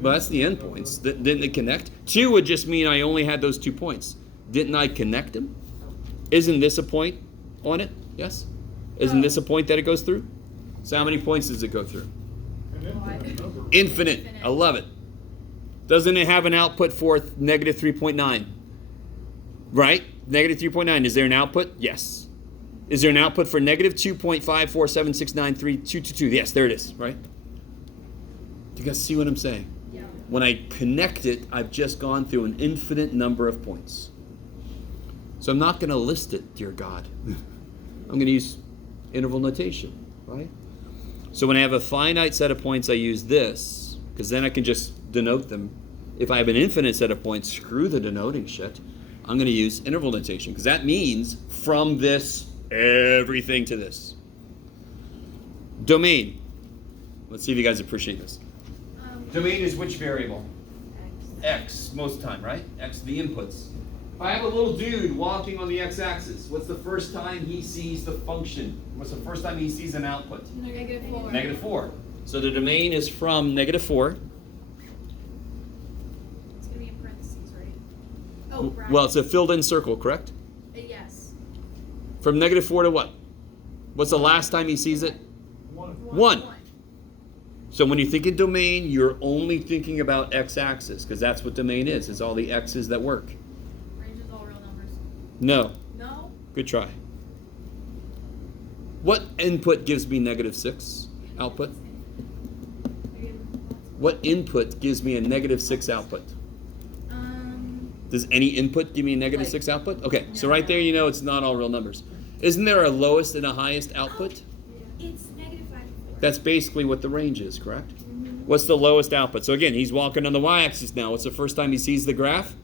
Well, that's the endpoints. Didn't it connect? 2 would just mean I only had those 2 points. Didn't I connect them? Isn't this a point on it? Yes? Isn't this a point that it goes through? So how many points does it go through? An infinite number. Infinite. I love it. Doesn't it have an output for negative 3.9? Right? Negative 3.9. Is there an output? Yes. Is there an output for negative 2.547693222? Yes, there it is, right? Do you guys see what I'm saying? Yeah. When I connect it, I've just gone through an infinite number of points. So I'm not going to list it, dear God. I'm going to use interval notation, right? So when I have a finite set of points, I use this, because then I can just denote them. If I have an infinite set of points, screw the denoting shit. I'm going to use interval notation, because that means from this, everything to this. Domain. Let's see if you guys appreciate this. Domain is which variable? X, most of the time, right? X, the inputs. If I have a little dude walking on the x-axis, what's the first time he sees the function? What's the first time he sees an output? -4. Negative 4. So the domain is from negative 4. It's gonna be in parentheses, right? Oh, right. Well, it's a filled-in circle, correct? Yes. From negative 4 to what? What's the last time he sees it? 1. So when you think in domain, you're only thinking about x-axis, because that's what domain is. It's all the x's that work. Range is all real numbers. No. No? Good try. What input gives me negative 6 output? What input gives me a negative 6 output? Does any input give me a negative 6 output? Okay, so right there you know it's not all real numbers. Isn't there a lowest and a highest output? It's -5 to 4. That's basically what the range is, correct? What's the lowest output? So again, he's walking on the y-axis now. What's the first time he sees the graph?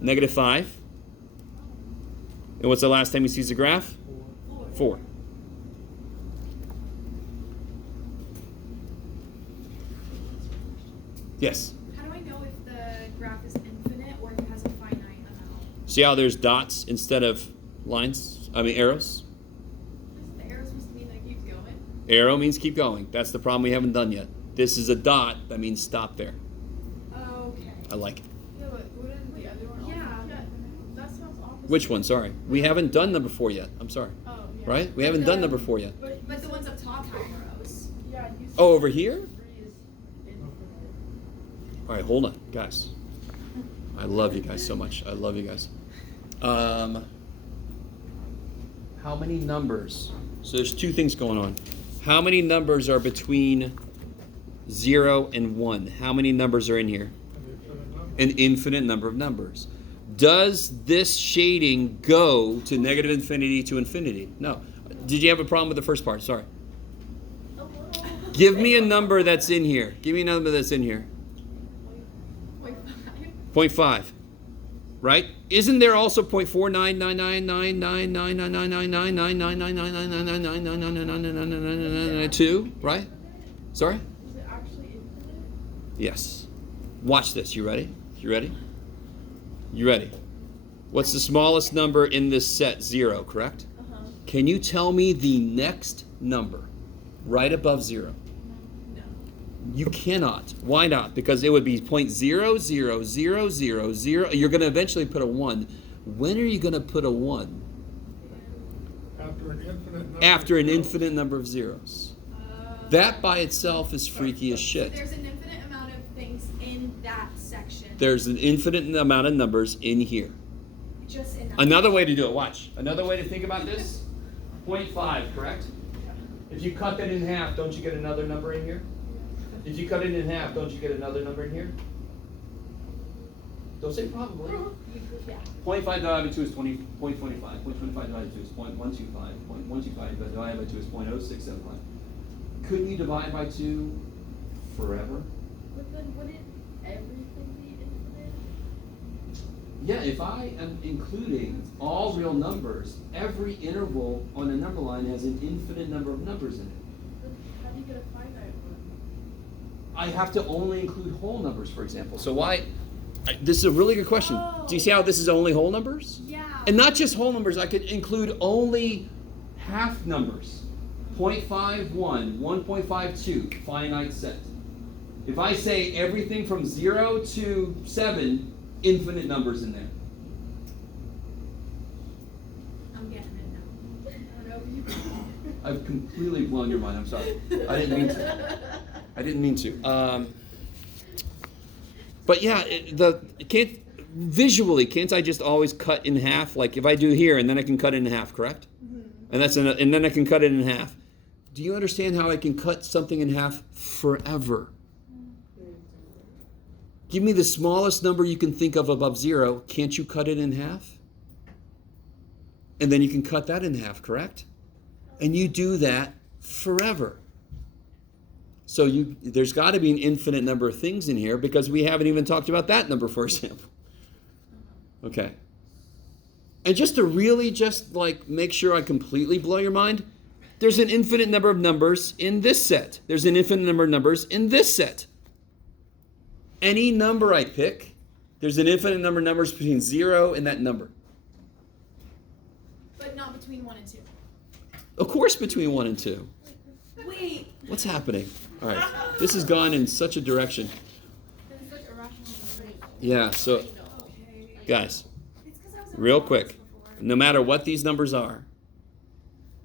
Negative 5. And what's the last time he sees the graph? 4. Yes. How do I know if the graph is infinite or if it has a finite amount? See how there's dots instead of lines? Arrows? The arrow supposed to mean that it keeps going? Arrow means keep going. That's the problem we haven't done yet. This is a dot. That means stop there. Okay. I like it. Yeah, but wouldn't the other one Yeah. that sounds opposite. Which one? Sorry. We haven't done number 4 yet. I'm sorry. Oh, yeah. Right? We haven't done number 4 yet. But But the ones up top have arrows. yeah, you said Oh, over here? 3 is infinite. All right, hold on, guys. I love you guys so much. I love you guys. How many numbers So there's two things going on. How many numbers are between 0 and 1? How many numbers are in here? An infinite number of numbers. Does this shading go to negative infinity to infinity? No. Did you have a problem with the first part? Sorry. Give me a number that's in here. Give me a number that's in here. 0.5. Right? Isn't there also 0.499999999999999999999999999999999999999999999999999999999999999999999999999999999999999999999999999999999999999999999999999999999999999999999999999999999999999999999999999999999999999999999999999999999999999999999999999999999999999999999999999999999999999999999999999999999999999999999999999999999999999999999999999999999999999999999999999999999999999999. 2, right? Sorry? You ready? You ready? You ready? What's the smallest number in this set? 0, correct? Can you tell me the next number right above 0? No. You cannot. Why not? Because it would be 0.00000. You're going to eventually put a 1. When are you going to put a 1? After an infinite number. After an infinite number of zeros. That by itself is freaky as shit. There's an infinite amount of things in that section. There's an infinite amount of numbers in here. Just in that. Another way to do it, watch. Another way to think about this, 0.5, correct? If you cut that in half, don't you get another number in here? If you cut it in half, don't you get another number in here? Don't say probably. Yeah. 0.5 divided by 2 is 20, 0.25. 0.25 divided by 2 is 0.125. 0.125 divided by 2 is 0.0675. Couldn't you divide by 2 forever? But then wouldn't everything be infinite? Yeah, if I am including all real numbers, every interval on a number line has an infinite number of numbers in it. Then how do you get a finite one? I have to only include whole numbers, for example. So this is a really good question. Do you see how this is only whole numbers? Yeah. And not just whole numbers, I could include only half numbers. 0.51, 1.52, finite set. If I say everything from 0 to 7, infinite numbers in there. I'm getting it now. I don't know if you I've completely blown your mind, I'm sorry. I didn't mean to. I didn't mean to. But yeah, visually, can't I just always cut in half? Like if I do here and then I can cut it in half, correct? And and then I can cut it in half. Do you understand how I can cut something in half forever? Give me the smallest number you can think of above 0. Can't you cut it in half? And then you can cut that in half, correct? And you do that forever. So there's got to be an infinite number of things in here because we haven't even talked about that number, for example. Okay. And just to really make sure I completely blow your mind, there's an infinite number of numbers in this set. There's an infinite number of numbers in this set. Any number I pick, there's an infinite number of numbers between 0 and that number. But not between 1 and 2. Of course, between 1 and 2. Wait. What's happening? All right. This has gone in such a direction. It's like irrational. Yeah, so, Okay. guys, It's 'cause I was real in quick, no matter what these numbers are,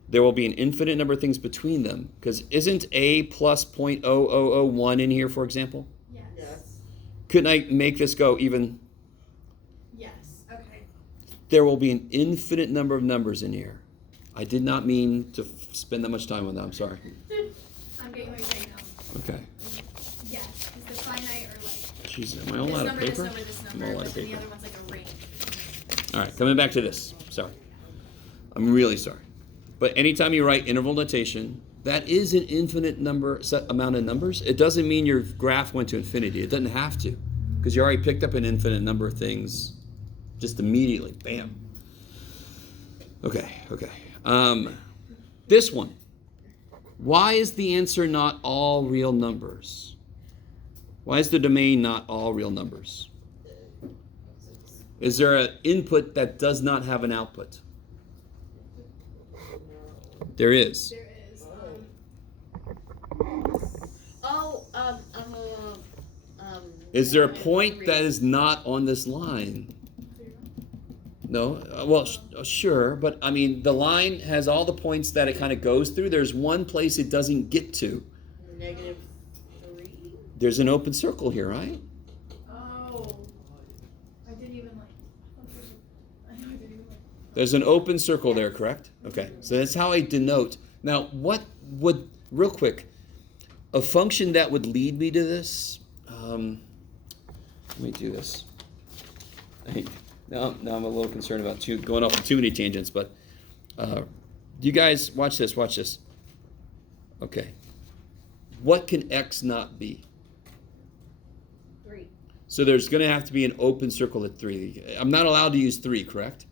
there will be an infinite number of things between them. Because isn't a plus 0.0001 in here, for example? Yes. Couldn't I make this go even? Yes. Okay. There will be an infinite number of numbers in here. I did not mean to spend that much time on that. I'm sorry. I'm getting what you're saying now. Okay. Yes. Is the finite or like Jesus, am I all this out of number, this paper? number, this I'm number, all out but of then the paper. other one's like a ring. All right, coming back to this. Sorry. I'm really sorry. But anytime you write interval notation, that is an infinite amount of numbers. It doesn't mean your graph went to infinity. It doesn't have to, because you already picked up an infinite number of things just immediately. Bam. Okay. This one. Why is the answer not all real numbers? Why is the domain not all real numbers? Is there an input that does not have an output? There is. There is. Is there a point that is not on this line? No? Sure, but I mean, the line has all the points that it kind of goes through. There's one place it doesn't get to. -3? There's an open circle here, right? Oh. I didn't even I know I didn't even There's an open circle there, correct? Okay, so that's how I denote Now, what would, real quick, a function that would lead me to this, let me do this. Now I'm a little concerned about going off on too many tangents, but you guys, watch this. Okay. What can x not be? 3. So there's going to have to be an open circle at 3. I'm not allowed to use 3, correct?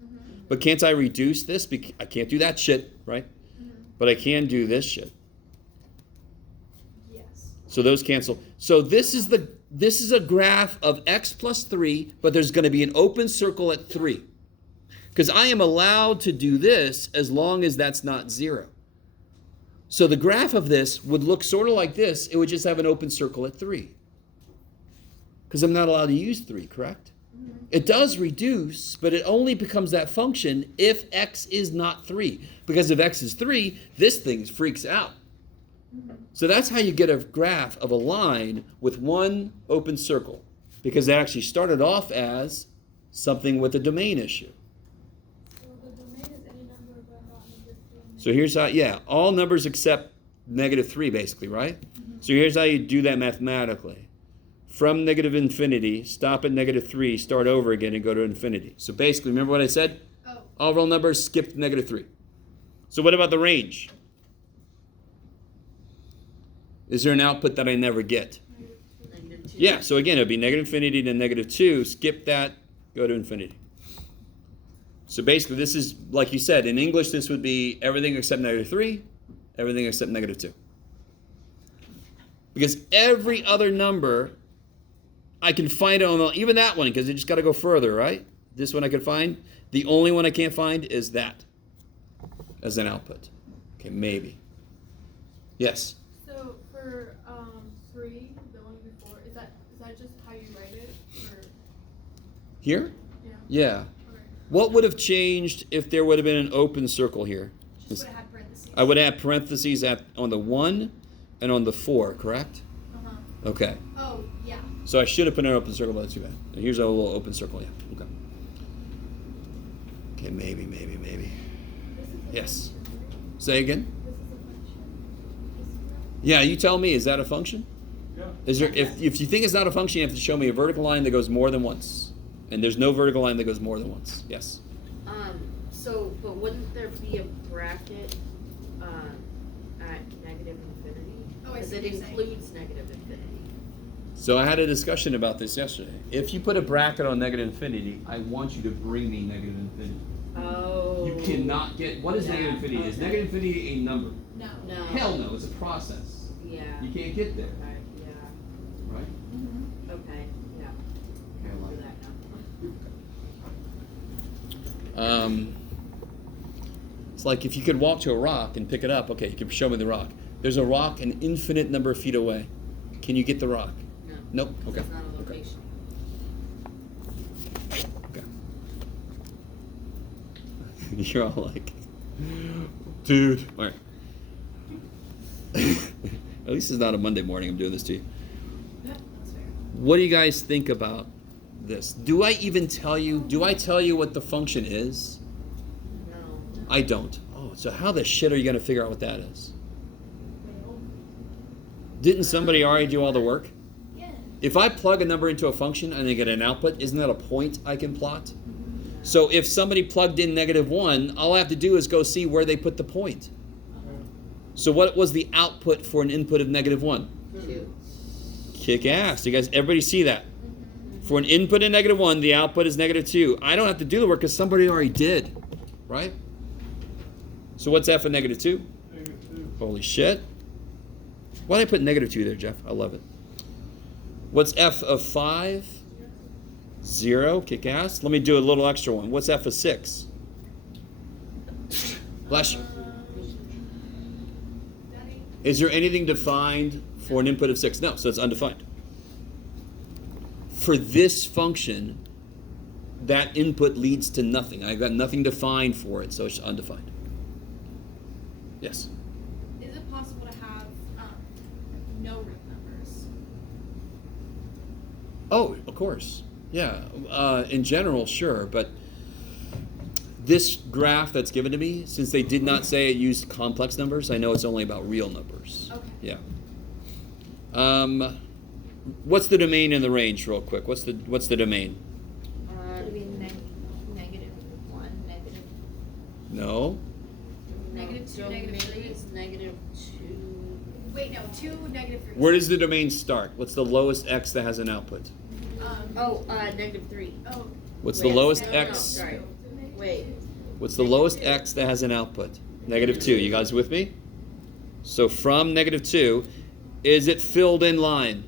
But can't I reduce this? I can't do that shit, right? But I can do this shit. Yes. So those cancel. So this is a graph of x plus 3, but there's going to be an open circle at 3. Because I am allowed to do this as long as that's not 0. So the graph of this would look sort of like this. It would just have an open circle at 3. Because I'm not allowed to use 3, correct? It does reduce, but it only becomes that function if x is not 3. Because if x is 3, this thing freaks out. So that's how you get a graph of a line with one open circle. Because it actually started off as something with a domain issue. So the domain is any number but not -3. So here's how, all numbers except -3 basically, right? So here's how you do that mathematically. From -infinity, stop at -3, start over again and go to infinity. So basically, remember what I said? Oh. All real numbers skip -3. So what about the range? Is there an output that I never get? -2. Yeah, so again, it would be -infinity to -2, skip that, go to infinity. So basically, this is, like you said, in English, this would be everything except -3, everything except -2. Because every other number, I can find it on even that one, because I just got to go further, right? This one I can find. The only one I can't find is that as an output. Okay, maybe. Yes? So for 3, the one before, is that just how you write it? Or Here? yeah. Yeah. Okay. What would have changed if there would have been an open circle here? Just would have had parentheses. I would have parentheses on the 1 and on the 4, correct? Uh-huh. Okay. Oh, yeah. So I should have put an open circle, but that's too bad. And here's a little open circle, yeah. Okay. Okay, maybe. This is a Yes. function, right? Say again? This is a function. This graph? Yeah, you tell me, is that a function? Yeah. Is there if you think it's not a function, you have to show me a vertical line that goes more than once. And there's no vertical line that goes more than once. Yes. But wouldn't there be a bracket at -infinity? Oh, I see Because what it you're saying. includes -infinity. So I had a discussion about this yesterday. If you put a bracket on -infinity, I want you to bring me -infinity. Oh. You cannot get, what is Yeah, -infinity? Is okay. -infinity a number? No. No. Hell no, it's a process. Yeah. You can't get there, Right, yeah. right? Okay, yeah. Okay, I love Do it. that now. It's like if you could walk to a rock and pick it up, okay, you can show me the rock. There's a rock an infinite number of feet away. Can you get the rock? No. Nope. Okay. It's not a Okay. location. Okay. You're all like, dude. All right. At least it's not a Monday morning I'm doing this to you. That's fair. What do you guys think about this? Do I even tell you? Do I tell you what the function is? No. I don't. Oh, so how the shit are you going to figure out what that is? Didn't somebody already do all the work? Yeah. If I plug a number into a function and I get an output, isn't that a point I can plot? So if somebody plugged in -1, all I have to do is go see where they put the point. So what was the output for an input of -1? 2. Kick ass. You guys, everybody see that? For an input of -1, the output is -2. I don't have to do the work because somebody already did, right? So what's f of -2? -2. Holy shit. Why did I put -2 there, Jeff? I love it. What's f of 5? 0. Kick ass. Let me do a little extra one. What's f of 6? Bless you. Daddy? Is there anything defined for an input of 6? No, so it's undefined. For this function, that input leads to nothing. I've got nothing defined for it, so it's undefined. Yes? Is it possible to have no root numbers? Oh, of course. Yeah. In general, sure, but this graph that's given to me, since they did not say it used complex numbers, I know it's only about real numbers. Okay. Yeah. What's the domain in the range, real quick? What's the domain? Would be -1, negative. No. -2, Domain -3. is -2. Wait, no, 2, -3. Where does the domain start? What's the lowest x that has an output? -3. Oh, What's the Wait, lowest no, no, x? sorry. Wait. What's the lowest x that has an output? -2. You guys with me? So from -2, is it filled in line?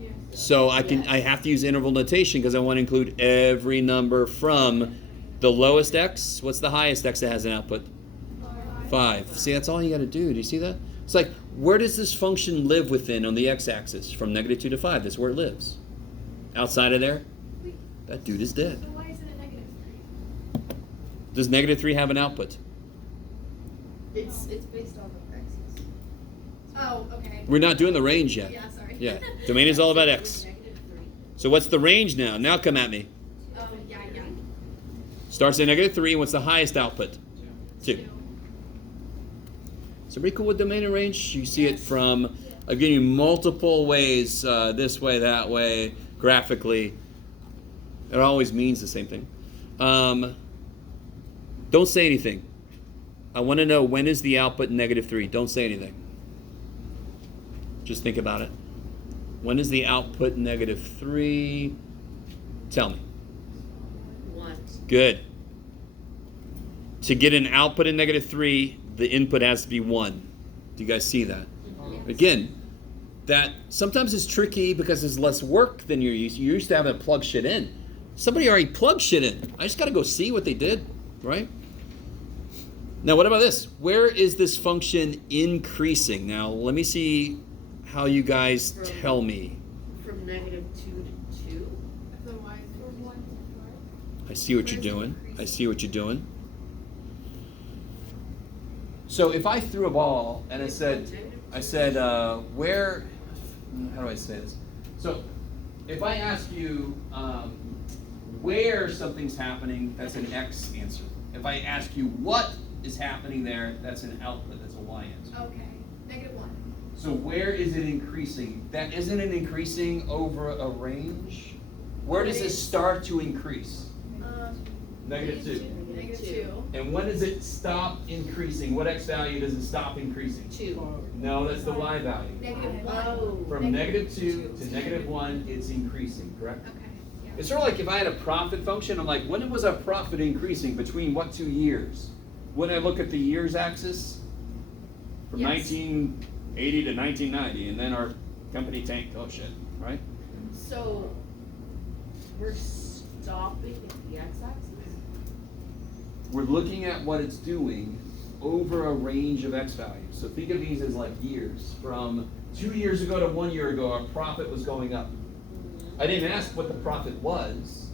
Yes. So I have to use interval notation because I want to include every number from the lowest x. What's the highest x that has an output? 5. See, that's all you got to do. Do you see that? It's like, where does this function live within on the x-axis? From -2 to 5. That's where it lives. Outside of there, that dude is dead. so why is it a -3? Does -3 have an output? It's based off of x's. Oh, okay. We're not doing the range yet. Yeah, sorry. Yeah. Domain is all about x. -3. So what's the range now? Now come at me. Yeah. Starts at -3, and what's the highest output? 2. Is everybody cool with domain and range? You see it from, I've given you multiple ways, this way, that way, graphically. It always means the same thing. Don't say anything. I want to know, when is the output -3? Don't say anything. Just think about it. When is the output -3? Tell me. 1. Good. To get an output in -3, the input has to be 1. Do you guys see that? Again, that sometimes it's tricky because it's less work than you're used to. You're used to having to plug shit in. Somebody already plugged shit in. I just got to go see what they did, right? Now, what about this? Where is this function increasing? Now, let me see how you guys tell me. From -2 to 2. So why is it From 1 to 5. I see what you're doing. I see what you're doing. So if I threw a ball and I said, where, how do I say this? So if I ask you where something's happening, that's an X answer. If I ask you what is happening there, that's an output, that's a Y answer. Okay. -1. So where is it increasing? That isn't it increasing over a range? Where does it start to increase? -2. -2. And when does it stop increasing? What X value does it stop increasing? 2. No, that's the Y value. -1. Oh. From -2 to -1, it's increasing, correct? Okay. Yeah. It's sort of like if I had a profit function, I'm like, when was our profit increasing? Between what 2 years? When I look at the years axis, from Yes. 1980 to 1990, and then our company tanked. Oh shit, right? So we're stopping at the x-axis? We're looking at what it's doing over a range of X values. So think of these as like years. From 2 years ago to 1 year ago, our profit was going up. I didn't ask what the profit was.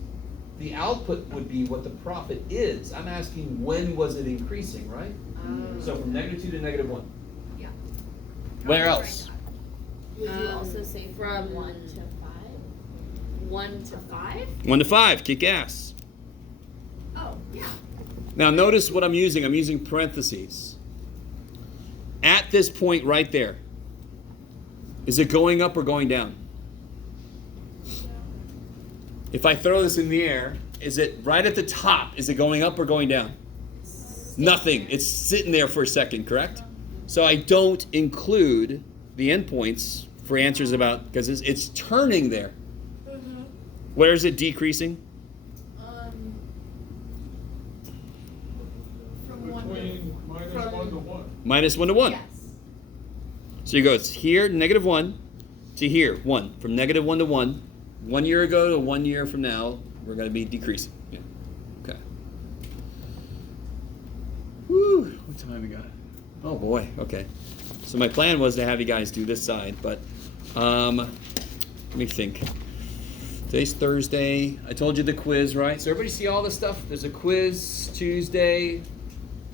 The output would be what the profit is. I'm asking when was it increasing, right? So from -2 to -1. Yeah. Where Okay, else? Would you also say from from 1 to 5? 1 to 5? 1 to 5, kick ass. Oh, yeah. Now notice what I'm using. I'm using parentheses. At this point right there, is it going up or going down? If I throw this in the air, is it right at the top? Is it going up or going down? Nothing. It's sitting there for a second, correct? So I don't include the endpoints for answers about, because it's turning there. Where is it decreasing? From 1 Between -1 to 1. -1 to 1. Yes. So you go, it's here, -1, to here, 1. From -1 to 1. 1 year ago to 1 year from now, we're going to be decreasing. Yeah. Okay. Woo, what time we got? Oh boy, okay. So my plan was to have you guys do this side, but let me think. Today's Thursday. I told you the quiz, right? So everybody see all this stuff? There's a quiz Tuesday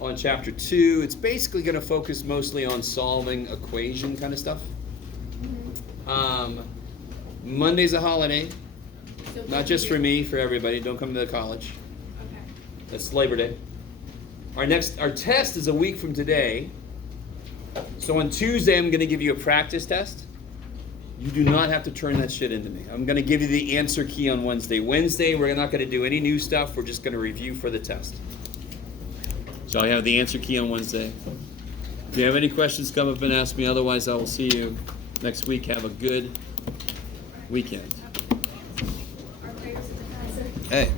on chapter 2. It's basically going to focus mostly on solving equation kind of stuff. Monday's a holiday, not just for me, for everybody. Don't come to the college. That's Labor Day. Our test is a week from today. So on Tuesday, I'm going to give you a practice test. You do not have to turn that shit into me. I'm going to give you the answer key on Wednesday. Wednesday, we're not going to do any new stuff. We're just going to review for the test. So I have the answer key on Wednesday. If you have any questions, come up and ask me. Otherwise, I will see you next week. Have a good weekend. Our prayers in the concert. Hey.